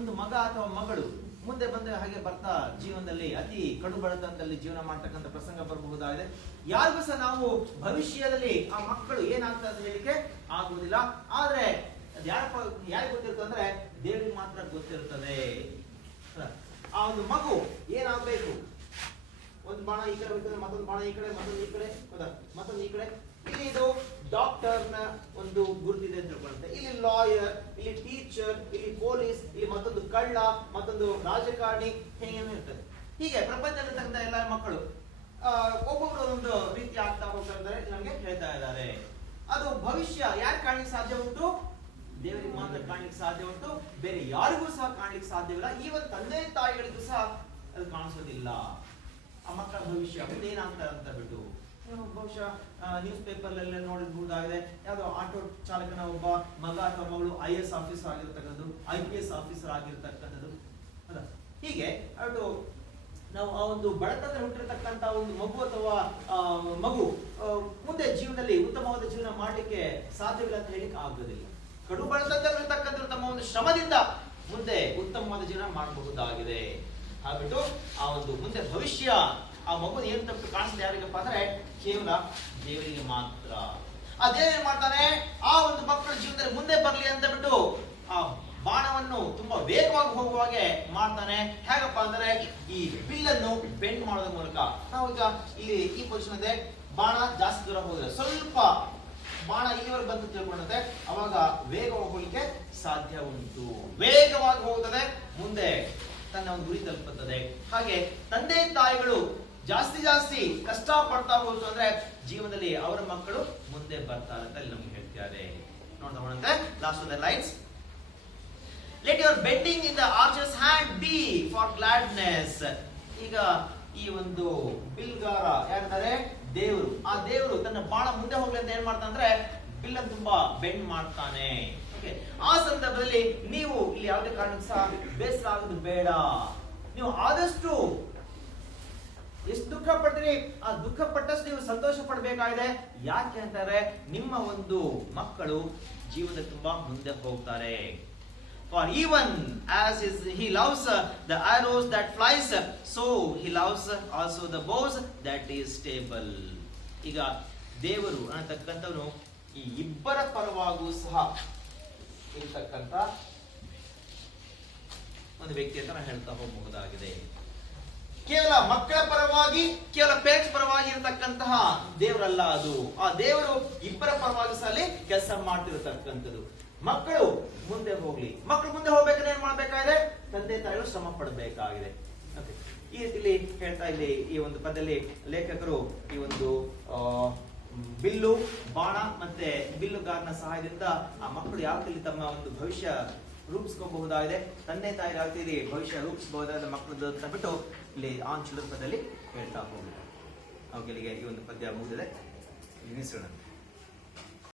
ಒಂದು ಮಗ ಅಥವಾ ಮಗಳು ಮುಂದೆ ಬಂದ ಹಾಗೆ ಬರ್ತಾ ಜೀವನದಲ್ಲಿ ಅತಿ ಕಡು ಬಡತನದಲ್ಲಿ ಜೀವನ ಮಾಡ್ತಕ್ಕಂಥ ಪ್ರಸಂಗ ಬರಬಹುದಾಗಿದೆ. ಯಾರಿಗೂ ಸಹ ನಾವು ಭವಿಷ್ಯದಲ್ಲಿ ಆ ಮಕ್ಕಳು ಏನಾಗ್ತದೆ ಅಂತ ಹೇಳಿಕೆ ಆಗುವುದಿಲ್ಲ. ಆದ್ರೆ ಅದು ಯಾರಿಗೆ ಗೊತ್ತಿರ್ತದೆ ಅಂದ್ರೆ ದೇವರಿಗೆ ಮಾತ್ರ ಗೊತ್ತಿರ್ತದೆ. ಆ ಒಂದು ಮಗು ಏನಾಗಬೇಕು, ಒಂದು ಬಾಣ ಈ ಕಡೆ ಹೋಗ್ತದೆ, ಮತ್ತೊಂದು ಬಾಣ ಈ ಕಡೆ, ಮತ್ತೊಂದು ಈ ಕಡೆ, ಮತ್ತೊಂದು ಈ ಕಡೆ. ಇಲ್ಲಿ ಇದು ಡಾಕ್ಟರ್ ನ ಒಂದು ಗುರುತಿದೆ ಅಂತ ತಿಳ್ಕೊಳ್ಳುತ್ತೆ. ಇಲ್ಲಿ ಲಾಯರ್, ಇಲ್ಲಿ ಟೀಚರ್, ಇಲ್ಲಿ ಪೊಲೀಸ್, ಇಲ್ಲಿ ಮತ್ತೊಂದು ಕಳ್ಳ, ಮತ್ತೊಂದು ರಾಜಕಾರಣಿ, ಹೇಗೇನು ಇರ್ತದೆ. ಹೀಗೆ ಪ್ರಪಂಚದಲ್ಲಿರ್ತಕ್ಕಂಥ ಎಲ್ಲ ಮಕ್ಕಳು ಒಬ್ಬೊಬ್ರು ಒಂದು ರೀತಿ ಆಗ್ತಾ ಹೋಗ್ತಾ ಇದ್ದಾರೆ, ನಮ್ಗೆ ಹೇಳ್ತಾ ಇದ್ದಾರೆ. ಅದು ಭವಿಷ್ಯ ಯಾರು ಕಾಣ್ಲಿಕ್ಕೆ ಸಾಧ್ಯ ಉಂಟು? ದೇವರಿಗೆ ಮಾತ್ರ ಕಾಣ್ಲಿಕ್ಕೆ ಸಾಧ್ಯ ಉಂಟು, ಬೇರೆ ಯಾರಿಗೂ ಸಹ ಕಾಣ್ಲಿಕ್ಕೆ ಸಾಧ್ಯವಿಲ್ಲ. ಈವನ್ ತಂದೆ ತಾಯಿಗಳಿಗೂ ಸಹ ಅದು ಕಾಣಿಸೋದಿಲ್ಲ. ಆ ಮಕ್ಕಳ ಭವಿಷ್ಯ ಏನಾಗ್ತಾರೆ ಅಂತ ಬಿಟ್ಟು ಬಹುಶಃ ನ್ಯೂಸ್ ಪೇಪರ್ ಎಲ್ಲ ನೋಡಬಹುದಾಗಿದೆ. ಯಾವ್ದೋ ಆಟೋ ಚಾಲಕನ ಒಬ್ಬ ಮಗ ಅಥವಾ ಮಗಳು IAS ಆಫೀಸರ್ ಆಗಿರ್ತಕ್ಕಂಥದ್ದು, IPS ಆಫೀಸರ್ ಆಗಿರ್ತಕ್ಕಂಥದ್ದು. ಹೀಗೆ ಅದು ನಾವು ಆ ಒಂದು ಬಡತನದಲ್ಲಿ ಹುಟ್ಟಿರ್ತಕ್ಕಂಥ ಒಂದು ಮಗು ಅಥವಾ ಮಗು ಮುಂದೆ ಜೀವನದಲ್ಲಿ ಉತ್ತಮವಾದ ಜೀವನ ಮಾಡ್ಲಿಕ್ಕೆ ಸಾಧ್ಯವಿಲ್ಲ ಅಂತ ಹೇಳಿಕ್ಕೆ ಆಗೋದಿಲ್ಲ. ಕಡು ಬಡತನದಲ್ಲಿರ್ತಕ್ಕಂಥ ತಮ್ಮ ಒಂದು ಶ್ರಮದಿಂದ ಮುಂದೆ ಉತ್ತಮವಾದ ಜೀವನ ಮಾಡಬಹುದಾಗಿದೆ. ಹಾಗ್ಬಿಟ್ಟು ಆ ಒಂದು ಮುಂದೆ ಭವಿಷ್ಯ ಆ ಮಗು ಏನ್ ತಪ್ಪು ಕಾಣಿಸ್ತದೆ ಯಾರಿಗಪ್ಪ ಅಂದ್ರೆ ಕೇವಲ ದೇವರಿಗೆ ಮಾತ್ರ. ಆ ದೇವರು ಏನ್ ಮಾಡ್ತಾನೆ, ಆ ಒಂದು ಮಕ್ಕಳ ಜೀವನದಲ್ಲಿ ಮುಂದೆ ಬರ್ಲಿ ಅಂತ ಬಿಟ್ಟು ಆ ಬಾಣವನ್ನು ತುಂಬಾ ವೇಗವಾಗಿ ಹೋಗುವ ಹಾಗೆ ಮಾಡ್ತಾನೆ. ಹೇಗಪ್ಪ ಅಂದ್ರೆ ಈ ಬಿಲ್ಲನ್ನು ಬೆಂಡ್ ಮಾಡೋದ್ರ ಮೂಲಕ. ನಾವು ಈಗ ಇಲ್ಲಿ ಈ ಪೊಸಿಷನ್ ಇದೆ, ಬಾಣ ಜಾಸ್ತಿ ದೂರ ಹೋದ್ರೆ ಸ್ವಲ್ಪ ಬಾಣ ಇಲ್ಲಿವರೆಗೆ ಬಂದು ತಿಳ್ಕೊಂಡಂತೆ ಅವಾಗ ವೇಗವಾಗಿ ಹೋಗ್ಲಿಕ್ಕೆ ಸಾಧ್ಯ ಉಂಟು. ವೇಗವಾಗಿ ಹೋಗುತ್ತದೆ, ಮುಂದೆ ತನ್ನ ಒಂದು ಗುರಿ ತಲುಪುತ್ತದೆ. ಹಾಗೆ ತಂದೆ ತಾಯಿಗಳು ಜಾಸ್ತಿ ಕಷ್ಟ ಪಡ್ತಾ ಹೋದ್ರು ಅಂದ್ರೆ ಜೀವನದಲ್ಲಿ ಅವರ ಮಕ್ಕಳು ಮುಂದೆ ಬರ್ತಾರೆ ಅಂತ ಇಲ್ಲಿ ನಮ್ಗೆ ಹೇಳ್ತಿದ್ದಾರೆ. ನೋಡೋಣಂತೆ last of the lines. Let your bending in the archer's hand be for gladness. ಈಗ ಈ ಒಂದು ಬಿಲ್ಗಾರ ಯಾಕಂದ್ರೆ ದೇವರು, ಆ ದೇವರು ತನ್ನ ಬಾಣ ಮುಂದೆ ಹೋಗ್ಲಿ ಅಂತ ಏನ್ ಮಾಡ್ತಾನೆ ಅಂದ್ರೆ ಬಿಲ್ ಅನ್ನು ತುಂಬಾ ಬೆಂಡ್ ಮಾಡ್ತಾನೆ. ಆ ಸಂದರ್ಭದಲ್ಲಿ ನೀವು ಇಲ್ಲಿ ಯಾವುದೇ ಕಾರಣಕ್ಕೂ ಸಹ ಬೇಸರ ಆಗೋದು ಬೇಡ. ನೀವು ಆದಷ್ಟು ಎಷ್ಟು ದುಃಖ ಪಡ್ತೀರಿ ಆ ದುಃಖ ಪಟ್ಟಷ್ಟು ನೀವು ಸಂತೋಷ ಪಡಬೇಕಾಗಿದೆ. ಯಾಕೆ ಅಂತಾರೆ, ನಿಮ್ಮ ಒಂದು ಮಕ್ಕಳು ಜೀವನದಲ್ಲಿ ತುಂಬಾ ಮುಂದೆ ಹೋಗ್ತಾರೆ. For even as he loves the arrows that flies, so he loves also the bows that is stable. ಈಗ ದೇವರು ಅನ್ನತಕ್ಕಂಥವನು ಈ ಇಬ್ಬರ ಪರವಾಗೂ ಸಹ ಇರ್ತಕ್ಕಂಥ ಒಂದು ವ್ಯಕ್ತಿ ಅಂತ ನಾವು ಹೇಳ್ತಾ ಹೋಗಬಹುದಾಗಿದೆ. ಕೇವಲ ಮಕ್ಕಳ ಪರವಾಗಿ, ಕೇವಲ ಪೇರೆಂಟ್ಸ್ ಪರವಾಗಿ ಇರತಕ್ಕಂತಹ ದೇವರಲ್ಲ ಅದು. ಆ ದೇವರು ಇಬ್ಬರ ಪರವಾಗಿ ಸಹ ಅಲ್ಲಿ ಕೆಲಸ ಮಾಡ್ತಿರತಕ್ಕಂಥದ್ದು. ಮಕ್ಕಳು ಮುಂದೆ ಹೋಗ್ಲಿ, ಮಕ್ಕಳು ಮುಂದೆ ಹೋಗ್ಬೇಕಾದ್ರೆ ಏನ್ ಮಾಡ್ಬೇಕಾಗಿದೆ, ತಂದೆ ತಾಯಿಗಳು ಶ್ರಮ ಪಡಬೇಕಾಗಿದೆ. ಈ ರೀತಿಲಿ ಹೇಳ್ತಾ ಇಲ್ಲಿ ಈ ಒಂದು ಪದದಲ್ಲಿ ಲೇಖಕರು ಈ ಒಂದು ಬಿಲ್ಲು, ಬಾಣ ಮತ್ತೆ ಬಿಲ್ಲುಗಾರನ ಸಹಾಯದಿಂದ ಆ ಮಕ್ಕಳು ಯಾವ ರೀತಿ ತಮ್ಮ ಒಂದು ಭವಿಷ್ಯ ರೂಪಿಸ್ಕೋಬಹುದಾಗಿದೆ, ತಂದೆ ತಾಯಿ ಯಾವ ರೀತಿ ಭವಿಷ್ಯ ರೂಪಿಸಬಹುದಾದ ಮಕ್ಕಳು ಬಿಟ್ಟು ಇಲ್ಲಿ ಆನ್ ಚಿಲ್ಲರ್ ಪದದಲ್ಲಿ ಹೇಳ್ತಾ ಹೋಗ್ತಾರೆ. ಅವುಗಳಿಗೆ ಈ ಒಂದು ಪದ್ಯ ಮುಗಿದಿದೆ, ನಿಲ್ಲಿಸೋಣ.